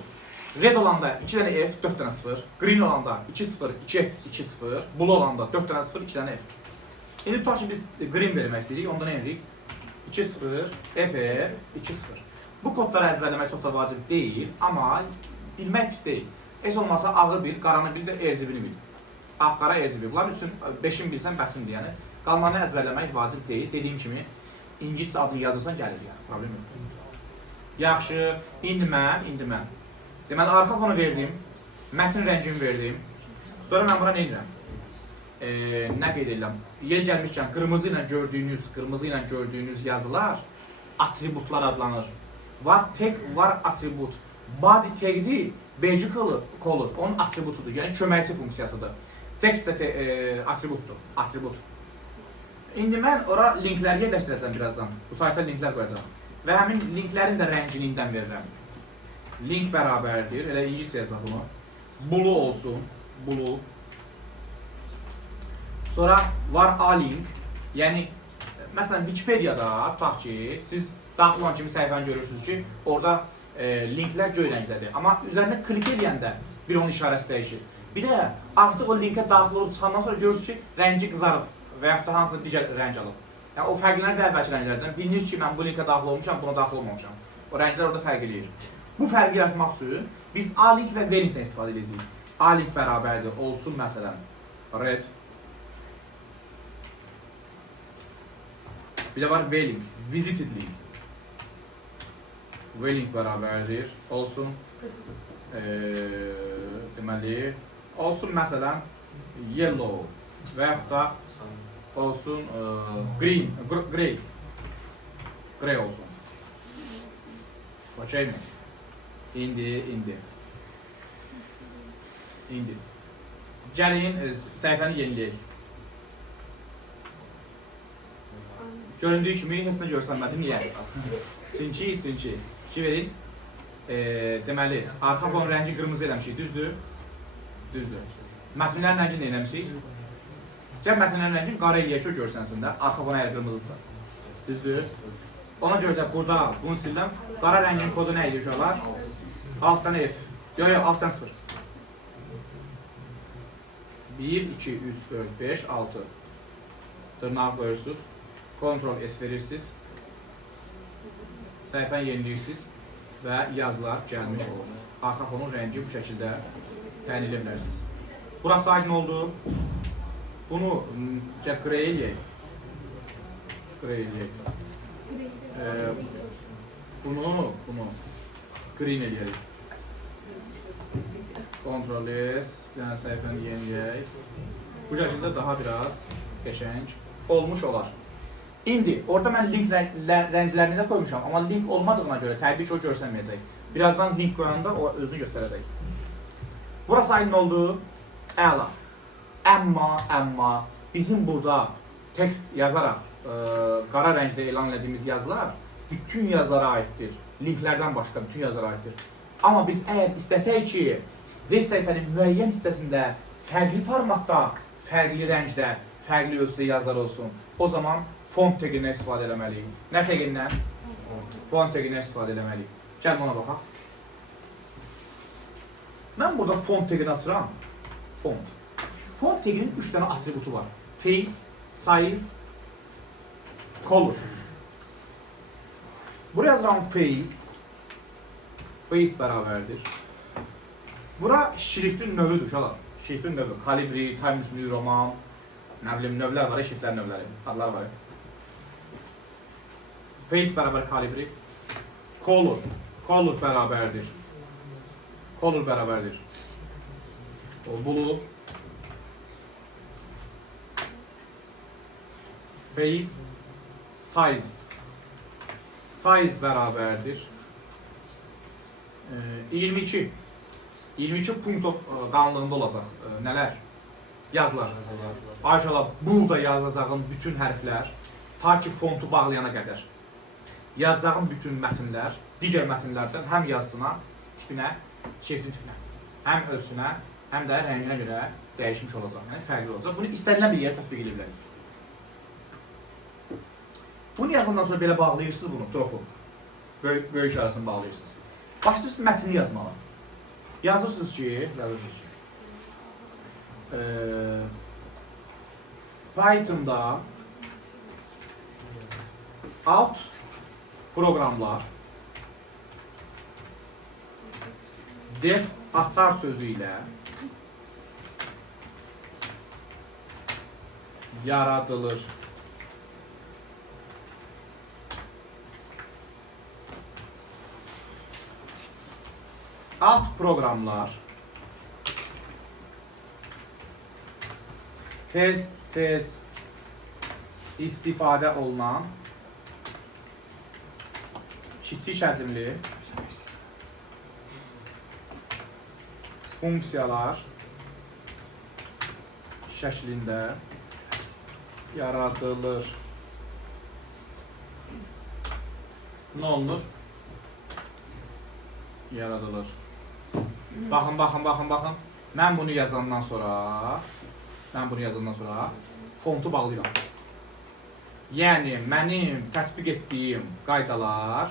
Red olanda 2 dənə F, 4 dənə 0. Green olanda 2 0, 2 F, 2 0. Blue olanda 4 dənə 0, 2 dənə F. İndi tutaq ki biz green vermək istəyirik. Onda nə edirik? 2 0, FF, 2 0. Bu kodları əzbərləmək çox da vacib deyil, amma bilmək pis deyil. S olmasa ağı bil, qaranı bil də RGB-ni bil. Ağ, qara, RGB. Bunların üçün 5-in bilsən bəsindir, yəni. Qalanlarını əzbərləmək vacib deyil. Dediyim kimi, ingiliscə adını yazırsan gəlir ya, problem yox. Yaxşı, indi mən. Deməli, arxa fonu verdim, mətn rəngimi verdim. Sonra mən bura nə edirəm? Nə qeyd edirəm? Yer gəlmişkən, qırmızı ilə gördüyünüz yazılar atributlar adlanır. Var tag, var atribut. Body tag'dir, BG color, onun atributudur, yəni köməkçi funksiyasıdır. Text də atribut. İndi mən ora linklər yerləşdirəcəm birazdan. Bu sayta linklər qoyacağım. Və həmin linklərin də rənginindən verirəm. Link bərabərdir, elə ingiliscə yazaq bunu. Blue olsun, blue. Sonra var A-link, yəni məsələn Wikipedia'da tutaq ki, siz daxil olan kimi səhifəni görürsünüz ki, orada linklər göy rəngdədir. Amma üzərində klik edəndə bir onun işarəsi dəyişir. Bir də artıq o linkə daxil olub çıxandan sonra görürsünüz ki, rəngi qızarıb və yaxud da hansısa digər rəng alıb. Yəni o fərqlənir də əvvəlki rənglərdən. Bilinir ki, mən bu linkə daxil olmuşam, buna daxil olmamışam. O rənglər orada fərq eləyir. Bu fərqi yaratmaq üçün biz A-link və V-linkdən istifadə edəcəyik. A-link bərabərdir olsun məsələn red. Bir de var Welling, visited link. Welling bərabərdir, olsun. Deməli, olsun məsələn yellow və yaxud da olsun green, grey olsun. Okey mi? İndi. Gəlin səhifəni yeniləyək. Göründüyü kimi heç nə görsənmədi. Niyə? Çünki. Ki verin. Deməli, arxa fon rəngi qırmızı eləmişik, düzdür? Mətnlərin rəngi nə eləmişik? Gəl mətnlərin rəngini qara eləyək ki, o görsənsin də. Arxa fon əgər qırmızıdırsa. Düzdür? Ona görə də burada bunu sildim. Qara rəngin kodu nə idi uşaqlar? Altdan F. Yox, altdan 0. 1, 2, 3, 4, 5, 6. Dırnağı qoyursunuz. Ctrl S verirsiniz. Səhifəni yenilirsiniz və yazılar gəlmiş olur. Arxa fonun rəngi bu şəkildə təyin edə bilərsiniz. Burası aydın oldu. Bunu qrey eləyək. Bunu green eləyək. Ctrl S, yəni səhifəni yeniləyək. Bu şəkildə daha biraz qəşəng olmuş olar. İndi, orada mən link rənglərini də qoymuşam, amma link olmadığına görə təbii ki, o görsənməyəcək. Birazdan link qoyanda o özünü göstərəcək. Burası aydın oldu. Əla. Amma bizim burada tekst yazaraq qara rəngdə elan etdiyimiz yazılar bütün yazılara aiddir. Linklərdən başqa bütün yazılara aiddir. Amma biz əgər istəsək ki, web səhifənin müəyyən hissəsində fərqli formatda, fərqli rəngdə, fərqli ölçüdə yazılar olsun, o zaman font teqindən istifadə etməliyik. Nə teqindən? Font teqindən istifadə etməliyik. Gəlin ona baxaq. Mən burada font teqini açıram. Font teqinin 3 dənə atributu var. Face, size, color. Buraya yazıram face. Face bərabərdir. Bura şriftin növüdür uşaqlar. Şriftin növü. Calibri, Times New Roman, nə bilim növlər var, şriftlər növləri, adlar var. Face bərabər Calibri. Color bərabərdir. O blue. Face, size bərabərdir. 22 punkt qalınlığında olacaq. Nələr? Yazılar. Aşağıda burada yazacağım bütün hərflər ta ki fontu bağlayana qədər. Yazacağım bütün mətnlər, digər mətnlərdən həm yazısına, tipinə, şriftin tipinə, həm ölçüsünə, həm də rənginə görə dəyişmiş olacaq. Yəni fərqli olacaq. Bunu istənilən bir yerə tətbiq edə bilərik. Bunu yazandan sonra belə bağlayırsınız bunu, topu. Böyük arasını bağlayırsınız. Başlayırsınız mətnini yazmağa. Yazırsınız ki, Python'da alt proqramlar def açar sözü ilə yaradılır. Alt proqramlar tez istifadə olunan kiçik həcmli funksiyalar şəklində yaradılır. Nə olunur? Yaradılır. Baxın. Mən bunu yazandan sonra fontu bağlayıram. Yəni mənim tətbiq etdiyim qaydalar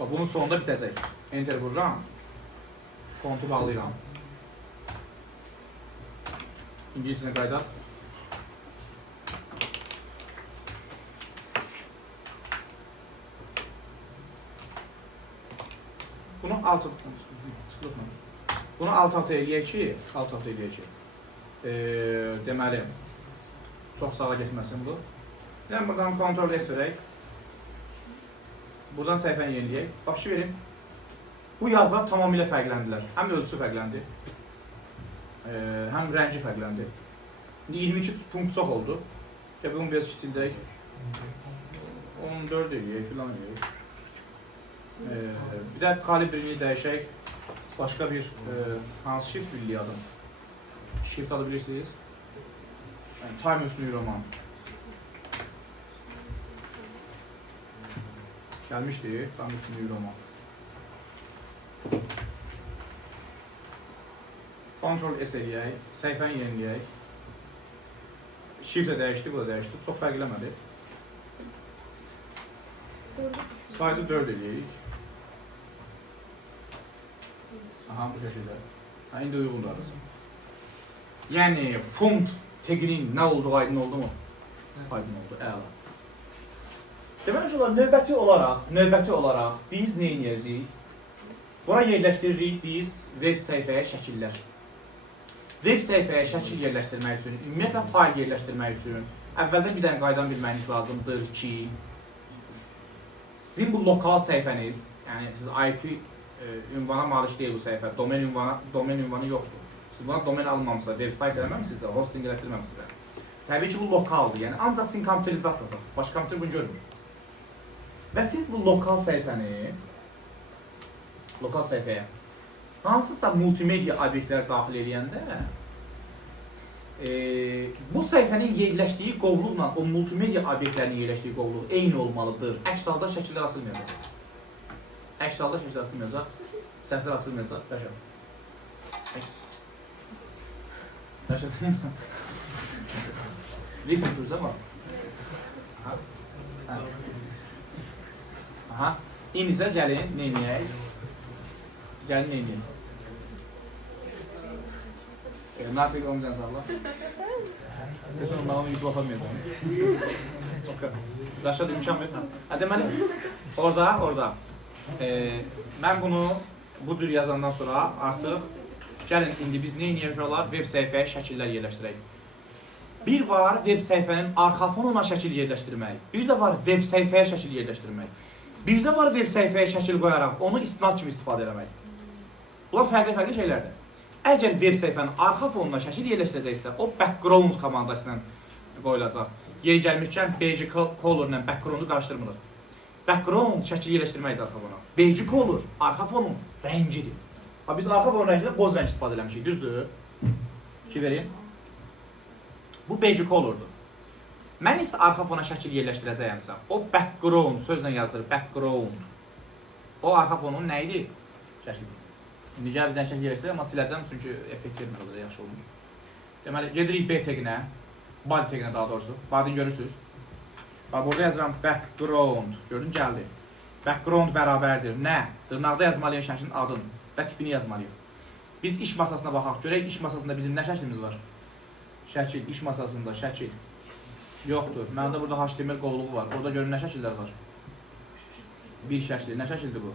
bunun sonunda bitəcək. Enter vururam. Fontu bağlayıram. İngilisinə qayda. Bunu alt-alta eləyək ki, deməli, çox sağa getməsin bu. Yəni, buradan Ctrl S verək. Buradan səhifəni yeniləyək. Bax, fikir verin. Bu yazılar tamamilə fərqləndilər. Həm ölçüsü fərqləndi, həm rəngi fərqləndi. 22 punkt çox oldu. Gəl, bunu biraz kiçildək. 14 eləyək, filan eləyək. Bir də kalibrini dəyişək. Başqa bir hansı shift birliyi adım? Shift adı bilirsiniz. Times New Roman. Gəlmişdi, Times New Roman. Ctrl S eləyək, səhifəni yeniləyək. Shift-ə dəyişdi, bu da dəyişdi. Çox fərqləmədi. Size-ı 4 eləyək. Aha, bu şəkildə. İndi uyğundur arası. Yəni, font teginin nə olduğu aydın oldu mu? Aydın oldu, əla. Deməli, növbəti olaraq biz nə edəcəyik? Buna yerləşdiririk biz web səhifəyə şəkillər. Web səhifəyə şəkil yerləşdirmək üçün, ümumiyyətlə fayl yerləşdirmək üçün əvvəldən bir dənə qaydan bilməyiniz lazımdır ki, sizin bu lokal səhifəniz, yəni siz IP ünvana malik deyil bu səhifə, domen ünvanı yoxdur. Siz buna domen almamısınızsa, website eləməmsinizsə, hosting elətirməmsinizsə. Təbii ki, bu lokaldır, yəni ancaq sizin kompüterinizdə asılacaq, başqa kompüter bunu görmür. Və siz bu lokal səhifəyə hansısa multimedia obyektlər daxil edəndə bu səhifənin yerləşdiyi qovluqla o multimedia obyektlərinin yerləşdiyi qovluq eyni olmalıdır. Əks halda şəkillər açılmayacaq. Səslər açılmayacaq. Dəşəm. Litin turuz ama. Aha. İndi isə gəlin, neyniyək? Gəlin, neyniyək? Natik onu bir sağla. Kesin ondan onu YouTube yapamayacağım. Raşad imkan verir. Deməli, orada. Mən bunu bu cür yazandan sonra artıq gəlin, indi biz neyniyək olar? Web səhifəyə şəkillər yerləşdirək. Bir var web səhifənin arxa fonuna şəkil yerləşdirmək. Bir də var web səhifəyə şəkil yerləşdirmək. Bir də var web səhifəyə şəkil qoyaraq onu istinad kimi istifadə eləmək. Bunlar fərqli şeylərdir. Əgər web səhifənin arxa fonuna şəkil yerləşdirəcəksə, o background komandası ilə qoyulacaq. Yeri gəlmişkən beige color ilə backgroundu qarışdırmırıq. Background şəkil yerləşdirməkdir arxa fona. Beige color arxa fonun rəngidir. Biz arxa fonun rəngindən boz rəng istifadə eləmişik, düzdür? Fikir verin. Bu beige colordur. Mən isə arxa fona şəkil yerləşdirəcəyəmsə, o background sözlə yazılır, background. O arxa fonun nə idi? Şəkil. İndi gəl bir dənə şəkil yerləşdirək, amma siləcəm çünki effekt vermir, o da yaxşı olmuş. Deməli, gedirik B teginə, body teginə daha doğrusu. Body'ni görürsünüz. Bax, burada yazıram background. Gördün, gəldi. Background bərabərdir. Nə? Dırnaqda yazmalıyıq şəklin adını və tipini yazmalıyıq. Biz iş masasına baxaq. Görək, iş masasında bizim nə şəklimiz var? Şəkil, iş masasında şəkil. Yoxdur. Məndə burada HTML qovluğu var. Orada görün nə şəkillər var? Bir şəkil. Nə şəkildir bu?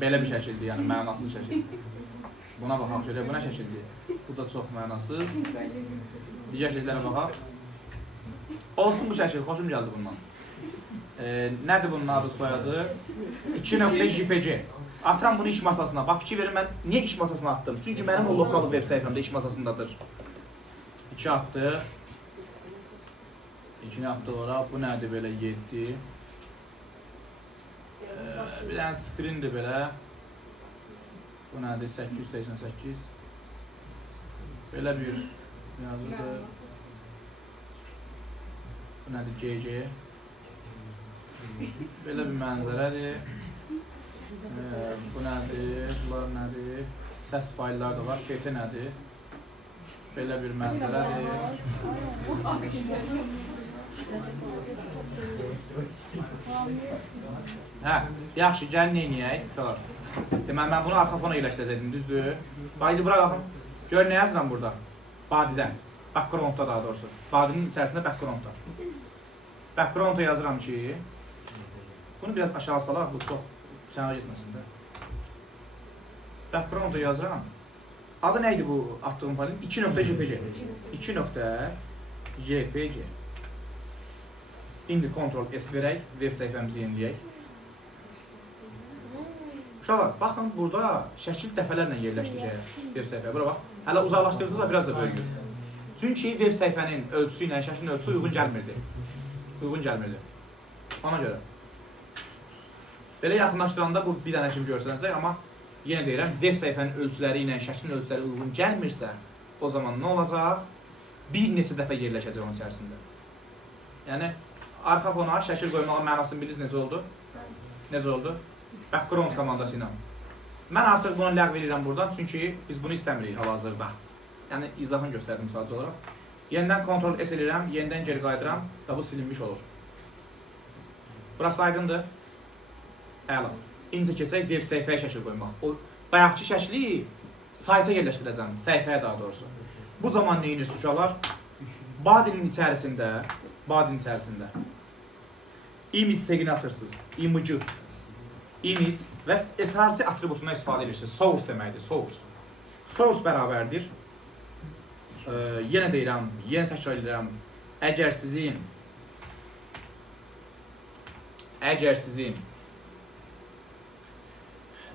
Belə bir şəkildir, yəni mənasız şəkil. Buna baxaq, görək, bu nə şəkildir? Bu da çox mənasız. Digər şəkillərə baxaq. Olsun bu şəkil, xoşum gəldi bundan. Nədir bunun adı, soyadı? 2.jpg. Atıram bunu iş masasına. Bax, fikir verin, mən niyə iş masasına attım? Çünki mənim o lokal web səhifəmdə iş masasındadır. 2 atdı. 2-ni atdı ora. Bu nədir belə 7. Bir dənə screendir belə. Bu nədir 888. Belə bir yazıdır. Bu nədir GG. Belə bir mənzərədir. Bu nədir? Bunlar nədir? Səs failləri da var. KT nədir? Belə bir mənzərədir. Hə, yaxşı, gəlin neyniyək? Deməli, mən bunu arxa fona yerləşdirəcəkdim, düzdür? Bax, indi bura baxın. Gör, nə yazıram burada? Body'dən. Backgroundda daha doğrusu. Body'nin içərisində backgroundda. Backgroundda yazıram ki, bunu biraz aşağı salaq, bu çox sənə getməsin də. Backgroundda yazıram. Adı neydi bu attığım faylın? 2.jpg. 2.jpg. İndi Ctrl S verək, web səhifəmizi yeniləyək. Uşaqlar, baxın burada şəkil dəfələrlə yerləşdirəcək web səhifəyə. Bura bax. Hələ uzaqlaşdırdıqca biraz da böyüyür. Çünki web səhifənin ölçüsü ilə şəklin ölçüsü uyğun gəlmirdi. Ona görə. Belə yaxınlaşdıranda bu bir dənə kimi görsənəcək, amma yenə deyirəm, web səhifənin ölçüləri ilə şəklin ölçüləri uyğun gəlmirsə, o zaman nə olacaq? Bir neçə dəfə yerləşəcək onun içərisində. Yəni, arxa fona şəkil qoymağın mənasını bilirsiniz necə oldu? Necə oldu? Background komandası ilə. Mən artıq bunu ləğv edirəm buradan, çünki biz bunu istəmirik hal-hazırda. Yəni, izahını göstərdim sadəcə olaraq. Yenidən Ctrl S edirəm, yenidən geri qaydıram və bu silinmiş olur. Burası aydındır. Əla. İncə keçək web səhifəyə şəkil qoymaq. O bayaqçı şəkli sayta yerləşdirəcəm, səhifəyə daha doğrusu. Bu zaman neyiniz uşaqlar? Body'nin içərisində image tagini asırsınız. Image və src atributundan istifadə edirsiniz. Source deməkdir, source. Source bərabərdir. Yenə deyirəm, yenə təkrar edirəm. Əgər sizin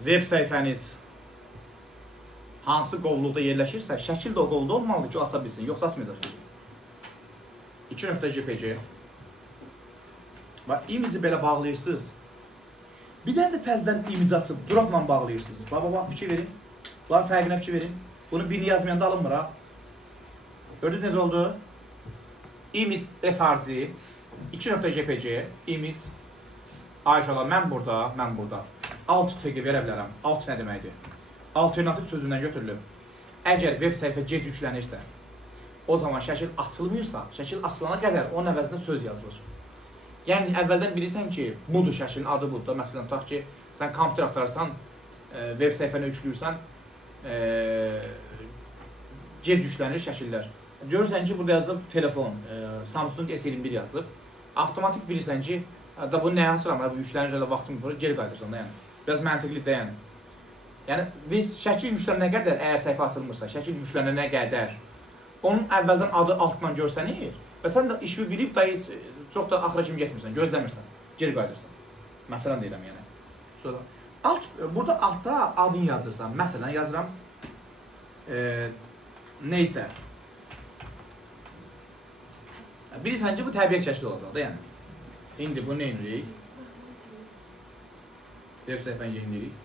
web səhifəniz hansı qovluqda yerləşirsə, şəkil də o qovluqda olmalıdır ki, o aça bilsin, yoxsa açmayacaq. 2.jpg və image belə bağlayırsınız. Bir dənə də təzədən image açıb, dropla bağlayırsınız. Bax, fikir verin. Bunlar fərqinə fikir verin. Bunu birini yazmayanda alınmır ha. Gördünüz necə oldu? Image src 2.jpg image Ayşələr, mən burada alt tagi verə bilərəm. Alt nə deməkdir? Alternativ sözündən götürülüb. Əgər web səhifə gec yüklənirsə, o zaman şəkil açılmırsa, şəkil açılana qədər onun əvəzində söz yazılır. Yəni, əvvəldən bilirsən ki, budur şəklin adı budur. Məsələn, tutaq ki, sən kompüter axtarırsan, web səhifəni yükləyirsən, gec yüklənir şəkillər. Görürsən ki, burada yazılıb telefon, Samsung S21 yazılıb. Avtomatik bilirsən ki, da bunu nəyə açıram, bu yüklənir, vaxtım geri qayıdırsan da, yəni. Biraz məntiqli də, yəni. Yəni, biz şəkil yüklənənə qədər, əgər səhifə açılmırsa, şəkil yüklənənə qədər, onun əvvəldən adı altından görsənir və sən də işi bilib da heç çox da axıra kimi getmirsən, gözləmirsən, geri qayıdırsan. Məsələn deyirəm, yəni. Burada altda adını yazırsan, məsələn yazıram, nature. Bilirsən ki, bu təbiət şəkli olacaq da, yəni. İndi bunu neyinirik? Web səhifəni yeniləyirik.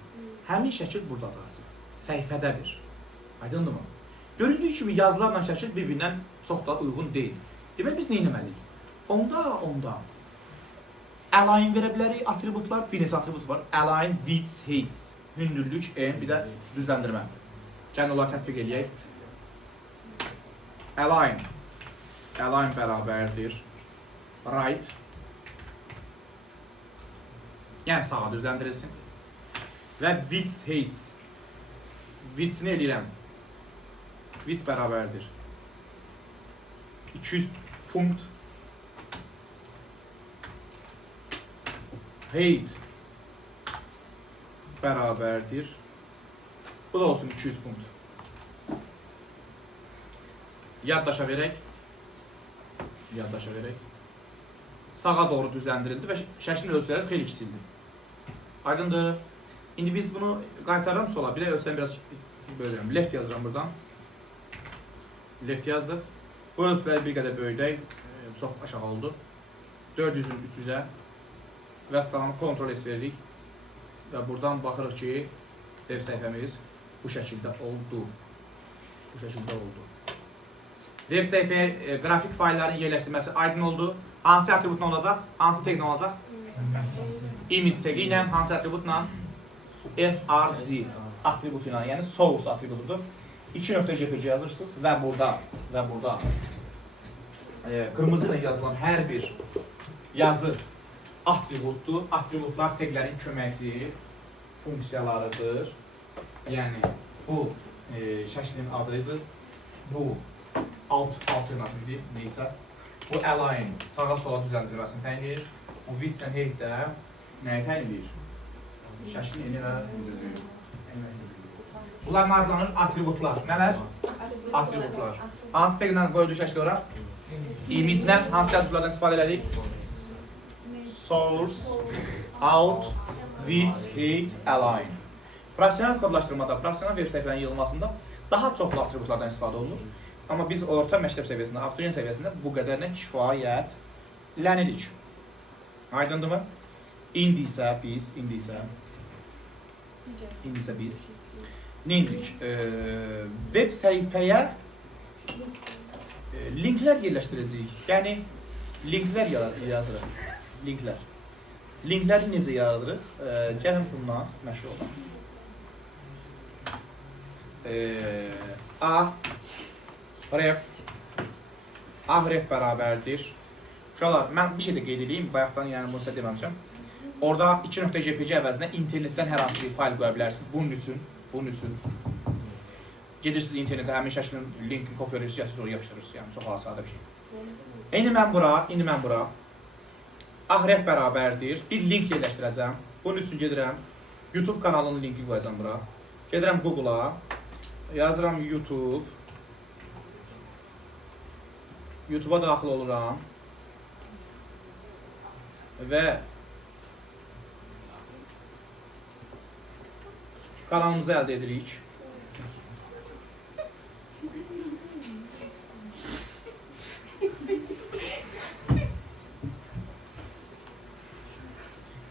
Həmin şəkil buradadır artıq. Səhifədədir. Aydındır mı? Görüldüyü kimi yazılarla şəkil bir-birindən çox da uyğun deyil. Demək biz nə etməliyik? Onda align verə bilərik atributlar. Bir neçə atribut var. Align, width, height. Hündürlük, bir də düzləndirmə. Gəlin onları tətbiq edək. Align bərabərdir right. Yəni sağa düzləndirilsin. Və width, height. Width-ni eləyirəm. Width bərabərdir 200 punkt. Height bərabərdir. Bu da olsun 200 punkt. Yaddaşa verək. Sağa doğru düzləndirildi və şəklin ölçüləri xeyli kiçildi. Aydındır. İndi biz bunu qaytarıram sola. Bir də ölçüdən biraz bölürəm. Left yazıram buradan. Left yazdıq. Bu ölçüləri bir qədər böyüdək. Çox aşağı oldu. 400-ün 300-ə və stalanı Ctrl S veririk. Və buradan baxırıq ki, web səhifəmiz bu şəkildə oldu. Web səhifəyə qrafik faillərin yerləşdirməsi aydın oldu. Hansı atributla olacaq? Hansı taglə olacaq? Image tagi ilə, hansı atributla? src atributu ilə, yəni source atributudur. 2.jpg yazırsınız və burada qırmızı ilə yazılan hər bir yazı atributdur. Atributlar taglərin köməkçi funksiyalarıdır. Yəni bu şəklin adıdır. Bu alternativdir, neysə. Bu align sağa sola düzəldirilməsini təyin edir. Bu width and height də nəyə təyin edir? Şəklin eni və hündürlüyü. Bunlar nə adlanır? Atributlar. Nələr? Atributlar. Hansı təqlə qoyulduğu şəkildə ora? Image-lə hansı atributlardan istifadə edirik? Source, out, width, height, align. Professional kodlaşdırmada, professional web səhifələrinin yığılmasında daha çoxlu atributlardan istifadə olunur. Amma biz orta məktəb səviyyəsində, abituriyent səviyyəsində bu qədərinə kifayətlənirik. Aydındırmı? İndi isə biz nə edirik? Web səhifəyə linklər yerləşdirəcəyik. Yəni, linklər yazırıq. Linkləri necə yaradırıq? Gəlin bundan məşğul olaq. Ref bərabərdir. Uşaqlar, mən bir şey də qeyd edeyim, bayaqdan yəni bunu sizə deməmişəm. Orada 2.jpg əvəzinə internetdən hər hansı bir fayl qoya bilərsiniz. Bunun üçün. Gedirsiniz internetə, həmin şəklin linkini kopyalıyorsunuz, yatırırsınız, oraya yapışdırırsınız. Yəni, çox sadə bir şey. İndi mən bura ref bərabərdir. Bir link yerləşdirəcəm. Bunun üçün gedirəm. YouTube kanalının linkini qoyacam bura. Gedirəm Google-a. Yazıram YouTube. YouTube-a daxil oluram. Və kanalımızı əldə edirik.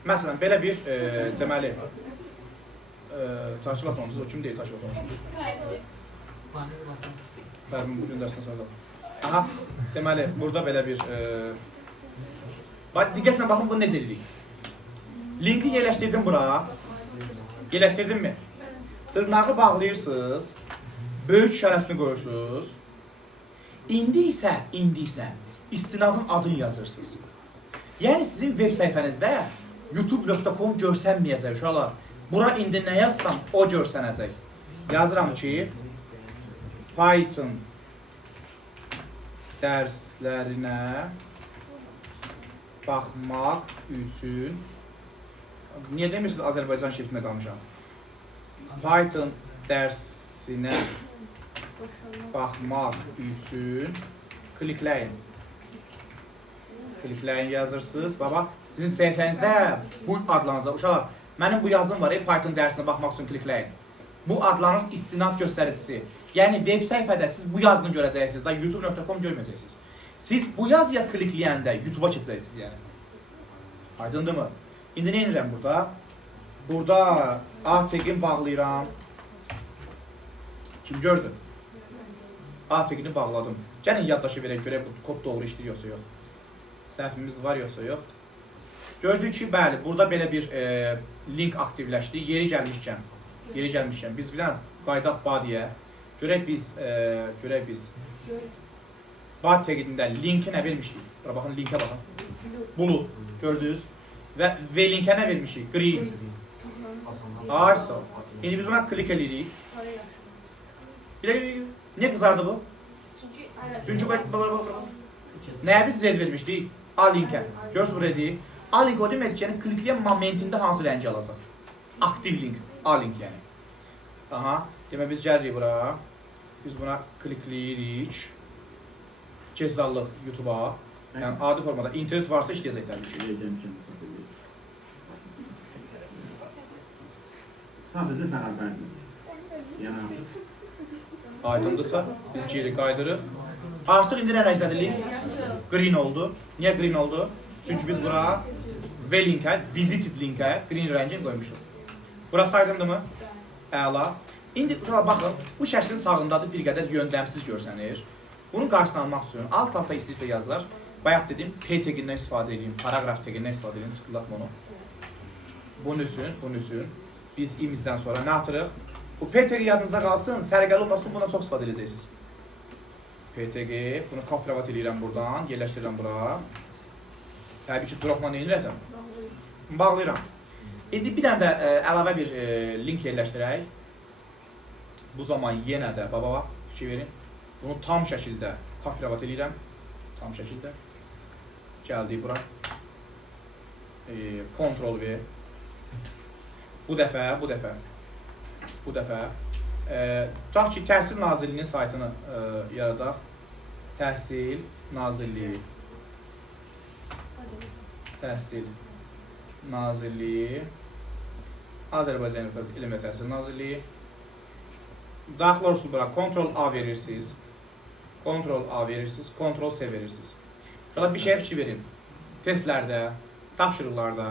Məsələn, belə bir, deməli, Taşıl atmamız, o kim deyil Taşıl atmamız? Fərmin bugün dərsindən sonra. Aha, deməli, burada belə bir, diqqətlə baxın, bunu necə edirik? Linki yerləşdirdim bura, yerləşdirdim mi? Dırnağı bağlayırsınız, böyük işarəsini qoyursunuz. İndi isə istinadın adını yazırsınız. Yəni sizin web səhifənizdə youtube.com görsənməyəcək uşaqlar. Bura indi nə yazsam, o görsənəcək. Yazıram ki, Python dərslərinə baxmaq üçün, niyə demirsiniz Azərbaycan şriftində qalmışam? Python dərsinə baxmaq üçün klikləyin. Klikləyin yazırsınız. Baba, sizin səhifənizdə bu adlanacaq. Uşaqlar, mənim bu yazım var, Python dərsinə baxmaq üçün klikləyin. Bu adlanır istinad göstəricisi. Yəni, web səhifədə siz bu yazını görəcəksiniz, da youtube.com görməyəcəksiniz. Siz bu yazıya klikləyəndə YouTube-a keçəcəksiniz, yəni. Aydındır mı? İndi nə edirəm burada? Burada A-tegini bağlayıram. Kim gördü? A-tegini bağladım. Gəlin yaddaşı verək, görək bu kod doğru işləyir yoxsa yox. Səhvimiz var yoxsa yox. Gördük ki, bəli, burada belə bir link aktivləşdi. Yeri gəlmişkən biz bir dənə qaydaq body'yə görək biz body tagində linki nə vermişdik? Bura baxın, linkə baxın. Blue, gördünüz. Və linkə nə vermişdik? Green. Ayso. İndi biz buna klik edirik. Niyə qızardı bu? Çünki nəyə biz red vermişdik? A linkə. Görürsünüz bu redi. A link o demək ki, klikləyən momentində hansı rəngi alacaq? Aktiv link. A link yəni. Aha. Demək biz gəlirik bura. Biz buna klikləyirik. Cezallıq YouTube-a. Yəni adi formada. İnternet varsa işləyəcək təbii ki. Sadəcə bərabərdir. Yəni Aydındırsa biz geri qaydırıq. Artıq indi nə rəngdədir link? Green oldu. Niyə green oldu? Çünki biz bura V linkə, visited linkə green rəngini qoymuşuq. Burası aydındır mı? Əla. İndi uşaqlar baxın, bu şəklin sağındadır bir qədər yöndəmsiz görsənir. Bunun qarşısını almaq üçün alt-alta istəyirsə yazılar. Bayaq dedim, P tegindən istifadə edeyim, paragraf tegindən istifadə edeyim, çıxırlatma onu. Bunun üçün biz imizdən sonra nə atırıq? Bu P tegi yadınızda qalsın, sərgəli olmasın, bundan çox istifadə edəcəksiniz. P tegi, bunu kopyalat edirəm buradan, yerləşdirirəm bura. Təbii ki, dropla nə edirəsəm? Bağlayıram. İndi bir dənə də əlavə bir link yerləşdirək. Bu zaman yenə də, baba, fikir verin. Bunu tam şəkildə kopyalat edirəm. Tam şəkildə. Gəldik bura. Ctrl V. Bu dəfə Tutaq ki, Təhsil Nazirliyinin saytını yaradaq. Təhsil Nazirliyi. Təhsil Nazirliyi. Azərbaycan Elm və Təhsil Nazirliyi. Daxil olursunuz bura. Ctrl-A verirsiniz. Ctrl-A verirsiniz. Ctrl-C verirsiniz. Şurada bir şey fikir verin. Testlərdə, tapşırıqlarda,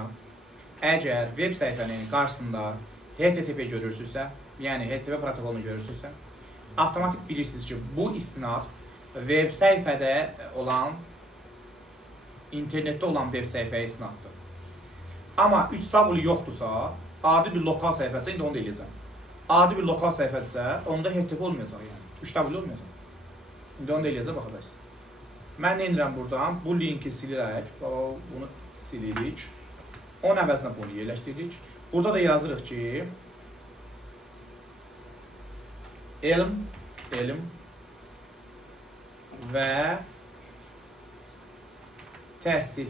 əgər web səhifənin qarşısında HTTP görürsünüzsə, yəni HTTP protokolunu görürsünüzsə, avtomatik bilirsiniz ki, bu istinad web səhifədə olan, internetdə olan web səhifəyə istinaddır. Amma 3W yoxdursa, adi bir lokal səhifədirsə, indi onu da eləyəcəm. Adi bir lokal səhifədirsə, onda HTTP olmayacaq yəni. 3W olmayacaq. İndi onu da eləyəcək, baxacaqsınız. Mən nə edirəm buradan? Bu linki silirək. Bunu silirik. Onun əvəzinə bunu yerləşdiririk. Burada da yazırıq ki, elm və Təhsil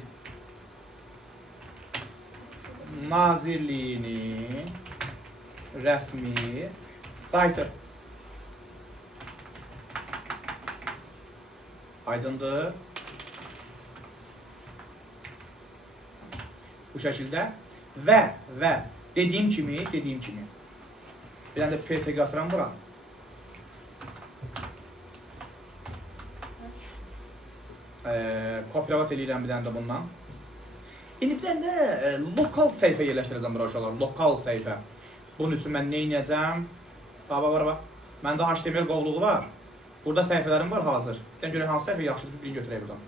Nazirliyinin rəsmi saytı. Aydındır. Bu şəkildə və dediyim kimi bir dənə də PTG atıram bura. Kopyalat eləyirəm bir dənə də bundan. İndi bir dənə də lokal səhifə yerləşdirəcəm bura uşaqlar. Lokal səhifə. Bunun üçün mən nə edəcəm? Bax. Məndə HTML qovluğu var. Burada səhifələrim var hazır. Dən görək hansı səhifə yaxşıdır, birini götürək buradan.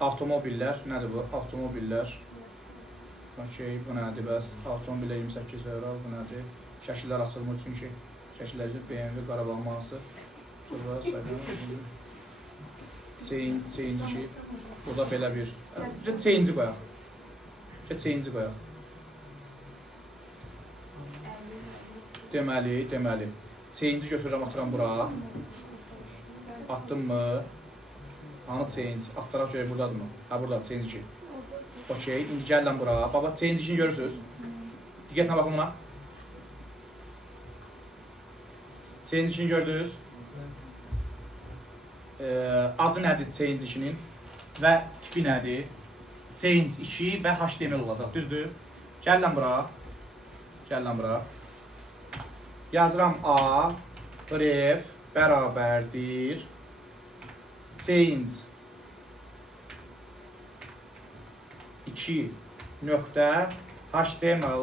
Avtomobillər, nədir bu? Avtomobillər. Okey, bu nədir bəs? Avtomobillər 28 fevral, bu nədir? Şəkillər açılmır çünki şəkillər üçün BMW, Qarabağ markası. C-ci. Burada belə bir. C-ci qoyaq. C-ci qoyaq. Deməli. C-ci götürürəm, atıram bura. Attım mı? Hanı change? Axtaraq görək buradadır mı? Ha, burada change 2. Okey, indi gəldən bura. Baba, change 2-ni görürsünüz. Diqqətlə baxın buna. Change 2-ni gördünüz. Adı nədir change 2-nin? Və tipi nədir? Change 2 və HTML olacaq, düzdür? Gəldən bura. Yazıram A, ref, bərabərdir. Change 2 nöqtə HTML.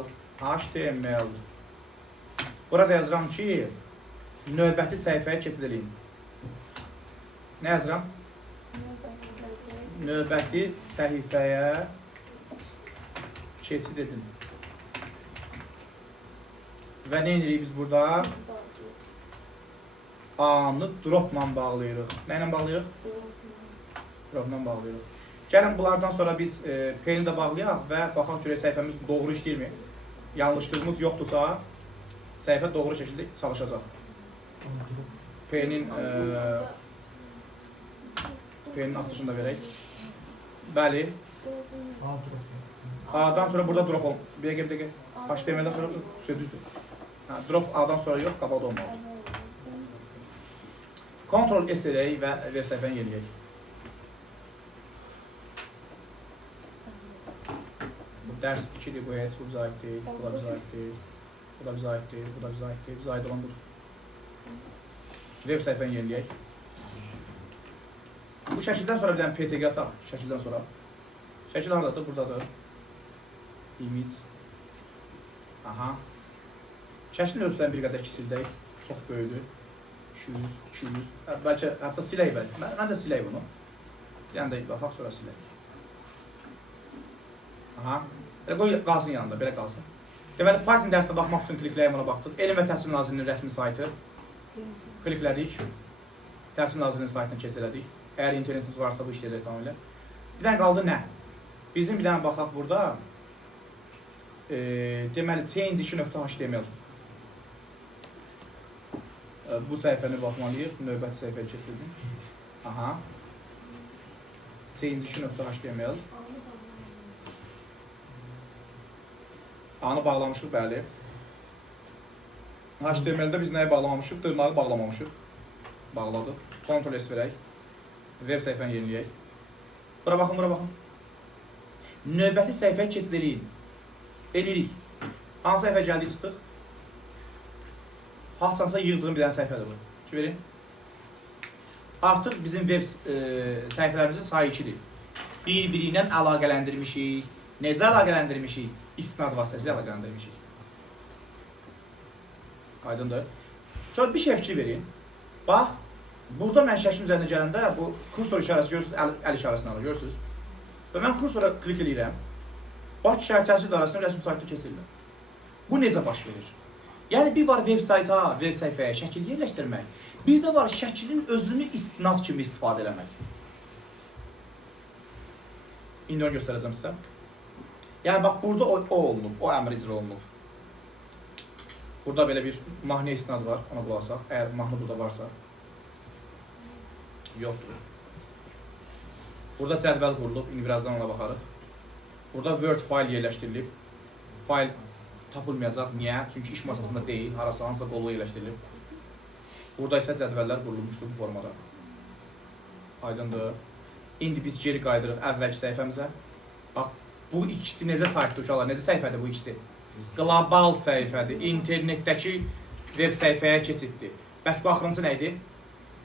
Burada yazıram ki, növbəti səhifəyə keçid edeyim. Nə yazıram? Növbəti səhifəyə keçid edin. Və nə edirik biz burada? A-nı dropla bağlayırıq. Nə ilə bağlayırıq? Dropla bağlayırıq. Gəlin bunlardan sonra biz P-ni də bağlayaq və baxaq görək səhifəmiz doğru işləyirmi? Yanlışlığımız yoxdursa, səhifə doğru şəkildə çalışacaq. P-nin açılışını da verək. Bəli. A-dan sonra burada drop olmalı. Bir dəqiqə. HTML-dən sonra düzdür. Drop A-dan sonra yox, qabaqda olmalı. Ctrl-S edək və web səhifəni yeniləyək. Bu dərs 2-dir, bu heç, bu bizə aid deyil, bu da bizə aid deyil, bu da bizə aid deyil, bu da bizə aid deyil, bizə aid olan budur. Web səhifəni yeniləyək. Bu şəkildən sonra bir dənə PTG ataq, şəkildən sonra. Şəkil haradadır? Buradadır. Image. Aha. Şəklin ölçüdən bir qədər kiçildək, çox böyüdür. 200. Bəlkə, hətta silək bəlkə. Məncə silək bunu. Bir dənə də baxaq, sonra silək. Aha. Belə qoy qalsın yanında, belə qalsın. Deməli, Python dərsdə baxmaq üçün klikləyəm ona baxdıq. Elm və Təhsil Nazirliyinin rəsmi saytı. Kliklədik. Təhsil Nazirliyinin saytına keçid elədik. Əgər internetiniz varsa bu işləyəcək tamamilə. Bir dənə qaldı nə? Bizim bir dənə baxaq burada. Deməli, change2.html. Bu səhifəni baxmalıyıq. Növbəti səhifəyə keçirdim. Aha. Change2.html. A-nı bağlamışıq, bəli. HTML-də biz nəyi bağlamamışıq? Dırnağı bağlamamışıq. Bağladıq. Ctrl S verək. Web səhifəni yeniləyək. Bura baxın, bura baxın. Növbəti səhifəyə keçid eləyin. Eləyirik. Hansı səhifə gəldik, çıxdıq? Haçansa yığdığım bir dənə səhifədir bu. Ki verin. Artıq bizim web səhifələrimizin sayı 2-dir. Bir-biri ilə əlaqələndirmişik. Necə əlaqələndirmişik? İstinad vasitəsilə əlaqələndirmişik. Aydındır. Sonra bir şey fikir verin. Bax, burada mən şəklin üzərində gələndə bu kursor işarəsi görürsünüz, əl işarəsini alır, görürsünüz. Və mən kursora klik edirəm. Bax, işarətəsi arasında rəsm saytda keçirirəm. Bu necə baş verir? Yəni, bir var web sayta, web səhifəyə şəkil yerləşdirmək. Bir də var şəklin özünü istinad kimi istifadə eləmək. İndi onu göstərəcəm sizə. Yəni, bax, burada o olunub, o əmr icra olunub. Burada belə bir mahnı istinad var, ona qulaq asaq. Əgər mahnı burada varsa. Yoxdur. Burada cədvəl qurulub, indi birazdan ona baxarıq. Burada Word fayl yerləşdirilib. Fayl tapılmayacaq. Niyə? Çünki iş masasında deyil, harasa hansısa qolluğa yerləşdirilib. Burada isə cədvəllər qurulmuşdur bu formada. Aydındır. İndi biz geri qaydırıq əvvəlki səhifəmizə. Bax, bu ikisi necə saytdır uşaqlar? Necə səhifədir bu ikisi? Qlobal səhifədir. İnternetdəki web səhifəyə keçiddir. Bəs bu axırıncı nə idi?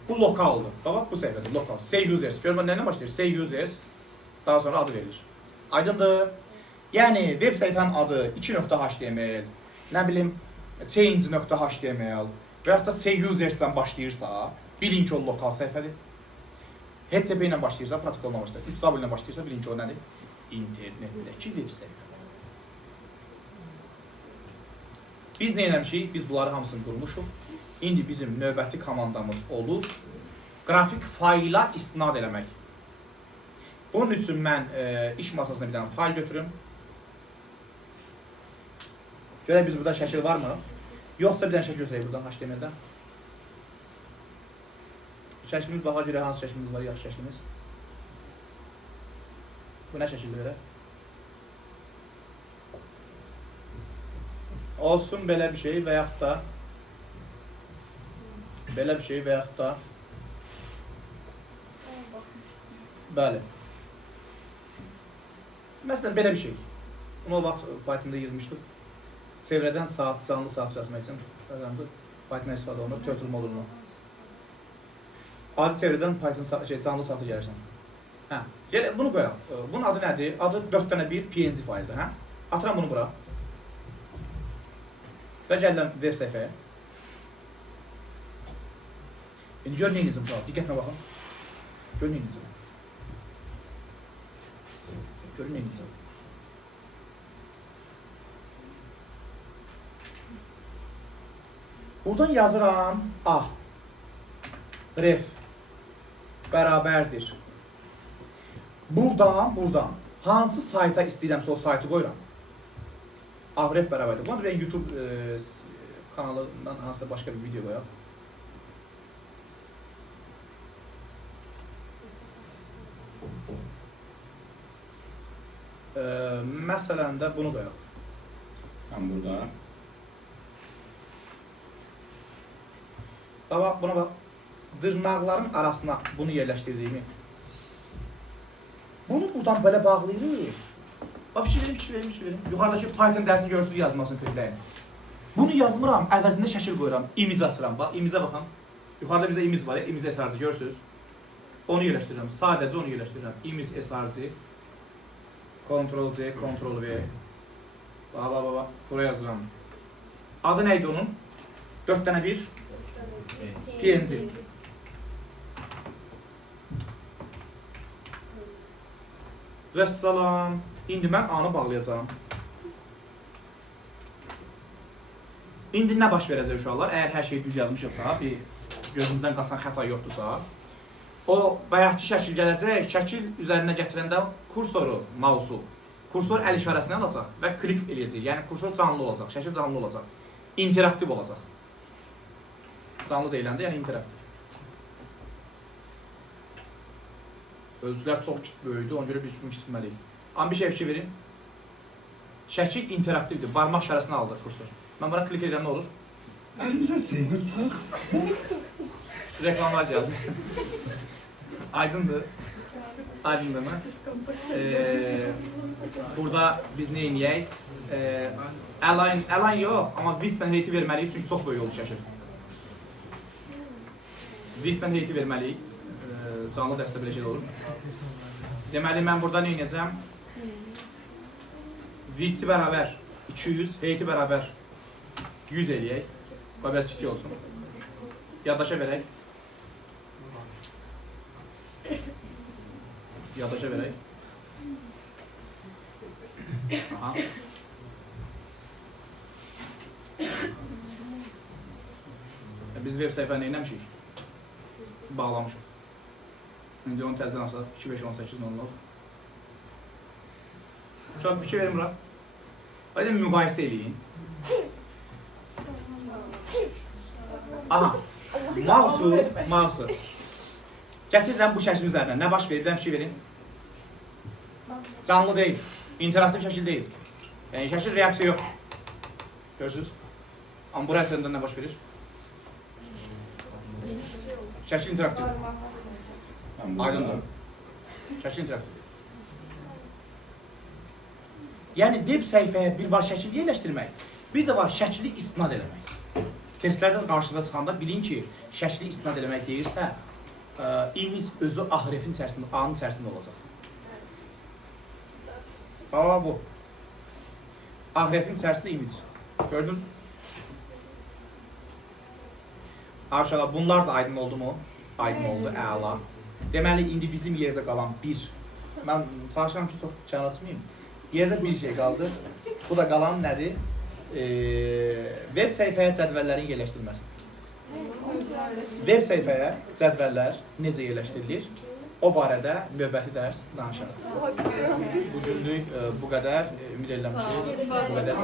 Bu lokaldır. Bax, bu səhifədir, lokal. Say users. Görmə, nə başlayır? Say users. Daha sonra adı verilir. Aydındır. Yəni, web səhifənin adı 2.html, nə bilim, change.html və yaxud da say users-dən başlayırsa, bilin ki, o lokal səhifədir. HTTP ilə başlayırsa, protokolla başlayırsa, 3W ilə başlayırsa, bilin ki, o nədir? İnternetdəki web səhifə. Biz nə eləmişik? Biz bunları hamısını qurmuşuq. İndi bizim növbəti komandamız olur. Qrafik fayla istinad eləmək. Bunun üçün mən iş masasına bir dənə fayl götürüm. Görək biz burada şəkil var mı? Yoxsa bir dənə şəkil götürək buradan HTML-dən. Şəklimiz baxa görə hansı şəklimiz var, yaxşı şəklimiz. Bu nə şəkildir belə? Olsun belə bir şey və yaxud da belə bir şey və yaxud da bəli. Məsələn, belə bir şey. Bunu o vaxt Python'da yazmışdıq. Çevrədən saat, canlı saat düzəltmək üçün Python'a istifadə olunur, turtle modulunu. Adi çevrədən Python canlı saatı gəlirsən. Hə, bunu qoyaq. Bunun adı nədir? Adı 4 dənə bir PNG fayldır, hə? Atıram bunu bura. Və gəlirəm web səhifəyə. İndi gör neyinizim uşaq, diqqətlə baxın. Gör neyinizim. Gör neyinizim. Buradan yazıram A. Ref bərabərdir. Buradan hansı sayta istəyirəmsə o saytı qoyuram. A ref bərabərdir. Buna da ben YouTube kanalından hansısa başqa bir video qoyaq. Məsələn də bunu qoyaq. Tam burada. Bax, buna bax. Dırnaqların arasına bunu yerləşdirdiyimi. Bunu buradan belə bağlayırıq. Bax, fikir verin. Yuxarıdakı Python dərsini görürsünüz yazmasını klikləyin. Bunu yazmıram, əvəzində şəkil qoyuram, image açıram. Bax, imizə baxın. Yuxarıda bizə image var, image src görürsünüz. Onu yerləşdirirəm, sadəcə onu yerləşdirirəm. Image src. Ctrl-C, Ctrl-V. Bax, buraya yazıram. Adı neydi onun? 4 dənə bir PNG. Vəssalam. İndi mən A-nı bağlayacağam. İndi nə baş verəcək uşaqlar? Əgər hər şeyi düz yazmışıqsa, bir gözümüzdən qaçan xəta yoxdursa, o bayaqki şəkil gələcək, şəkil üzərinə gətirəndə kursoru, mausu, kursor əl işarəsini alacaq və klik eləyəcək. Yəni kursor canlı olacaq, şəkil canlı olacaq. İnteraktiv olacaq. Canlı deyiləndə, yəni interaktiv. Ölçülər çox böyüdü, ona görə biz bunu kiçilməliyik. Amma bir şey fikir verin. Şəkil interaktivdir, barmaq işarəsini aldı kursor. Mən buna klik edirəm, nə olur? Elimize sıyırsak. Reklamlar geldi. Aydındır. Aydındır mı? Burada biz ne edəyik? Align yox, amma width-dən heyti verməliyik, çünki çox böyük oldu şəkil. Width-dən heyti verməliyik. Canlı dəstə belə şey olur. Deməli, mən burada nə edəcəm? Width-i bərabər 200, heyti bərabər 100 eləyək. Və biraz kiçik olsun. Yaddaşa verək. Yaddaşa verək. Aha. Biz web səhifəni eləmişik. Bağlamışıq. İndi onu təzdən açaq. 2518 Çox bir şey verin bura. Hadi müqayisə eləyin. Aha. Mouse'u. Gətirirəm bu şəklin üzərindən. Nə baş verir? Fikir verin. Canlı deyil. İnteraktiv şəkil deyil. Yəni şəkil reaksiya yox. Görürsünüz? Amma bu rəflərində nə baş verir? Şəkil interaktiv. Aydındır. Şəkil interaktiv. Yəni web səhifəyə bir var şəkil yerləşdirmək, bir də var şəkli istinad eləmək. Testlərdə qarşınıza çıxanda bilin ki, şəkli istinad eləmək deyirsə, image özü ahrefin içərisində, A-nın içərisində olacaq. Baba bu. Ahrefin içərisində image. Gördünüz? Aşağıda bunlar da aydın oldu mu? Aydın oldu, əla. Deməli, indi bizim yerdə qalan bir, mən çalışıram ki, çox can açmayayım. Yerdə bir şey qaldı. Bu da qalan nədir? Web səhifəyə cədvəllərin yerləşdirilməsi. Web səhifəyə cədvəllər necə yerləşdirilir? O barədə növbəti dərs danışarız. Bugünlük bu qədər. Ümid edirəm ki, bu qədər.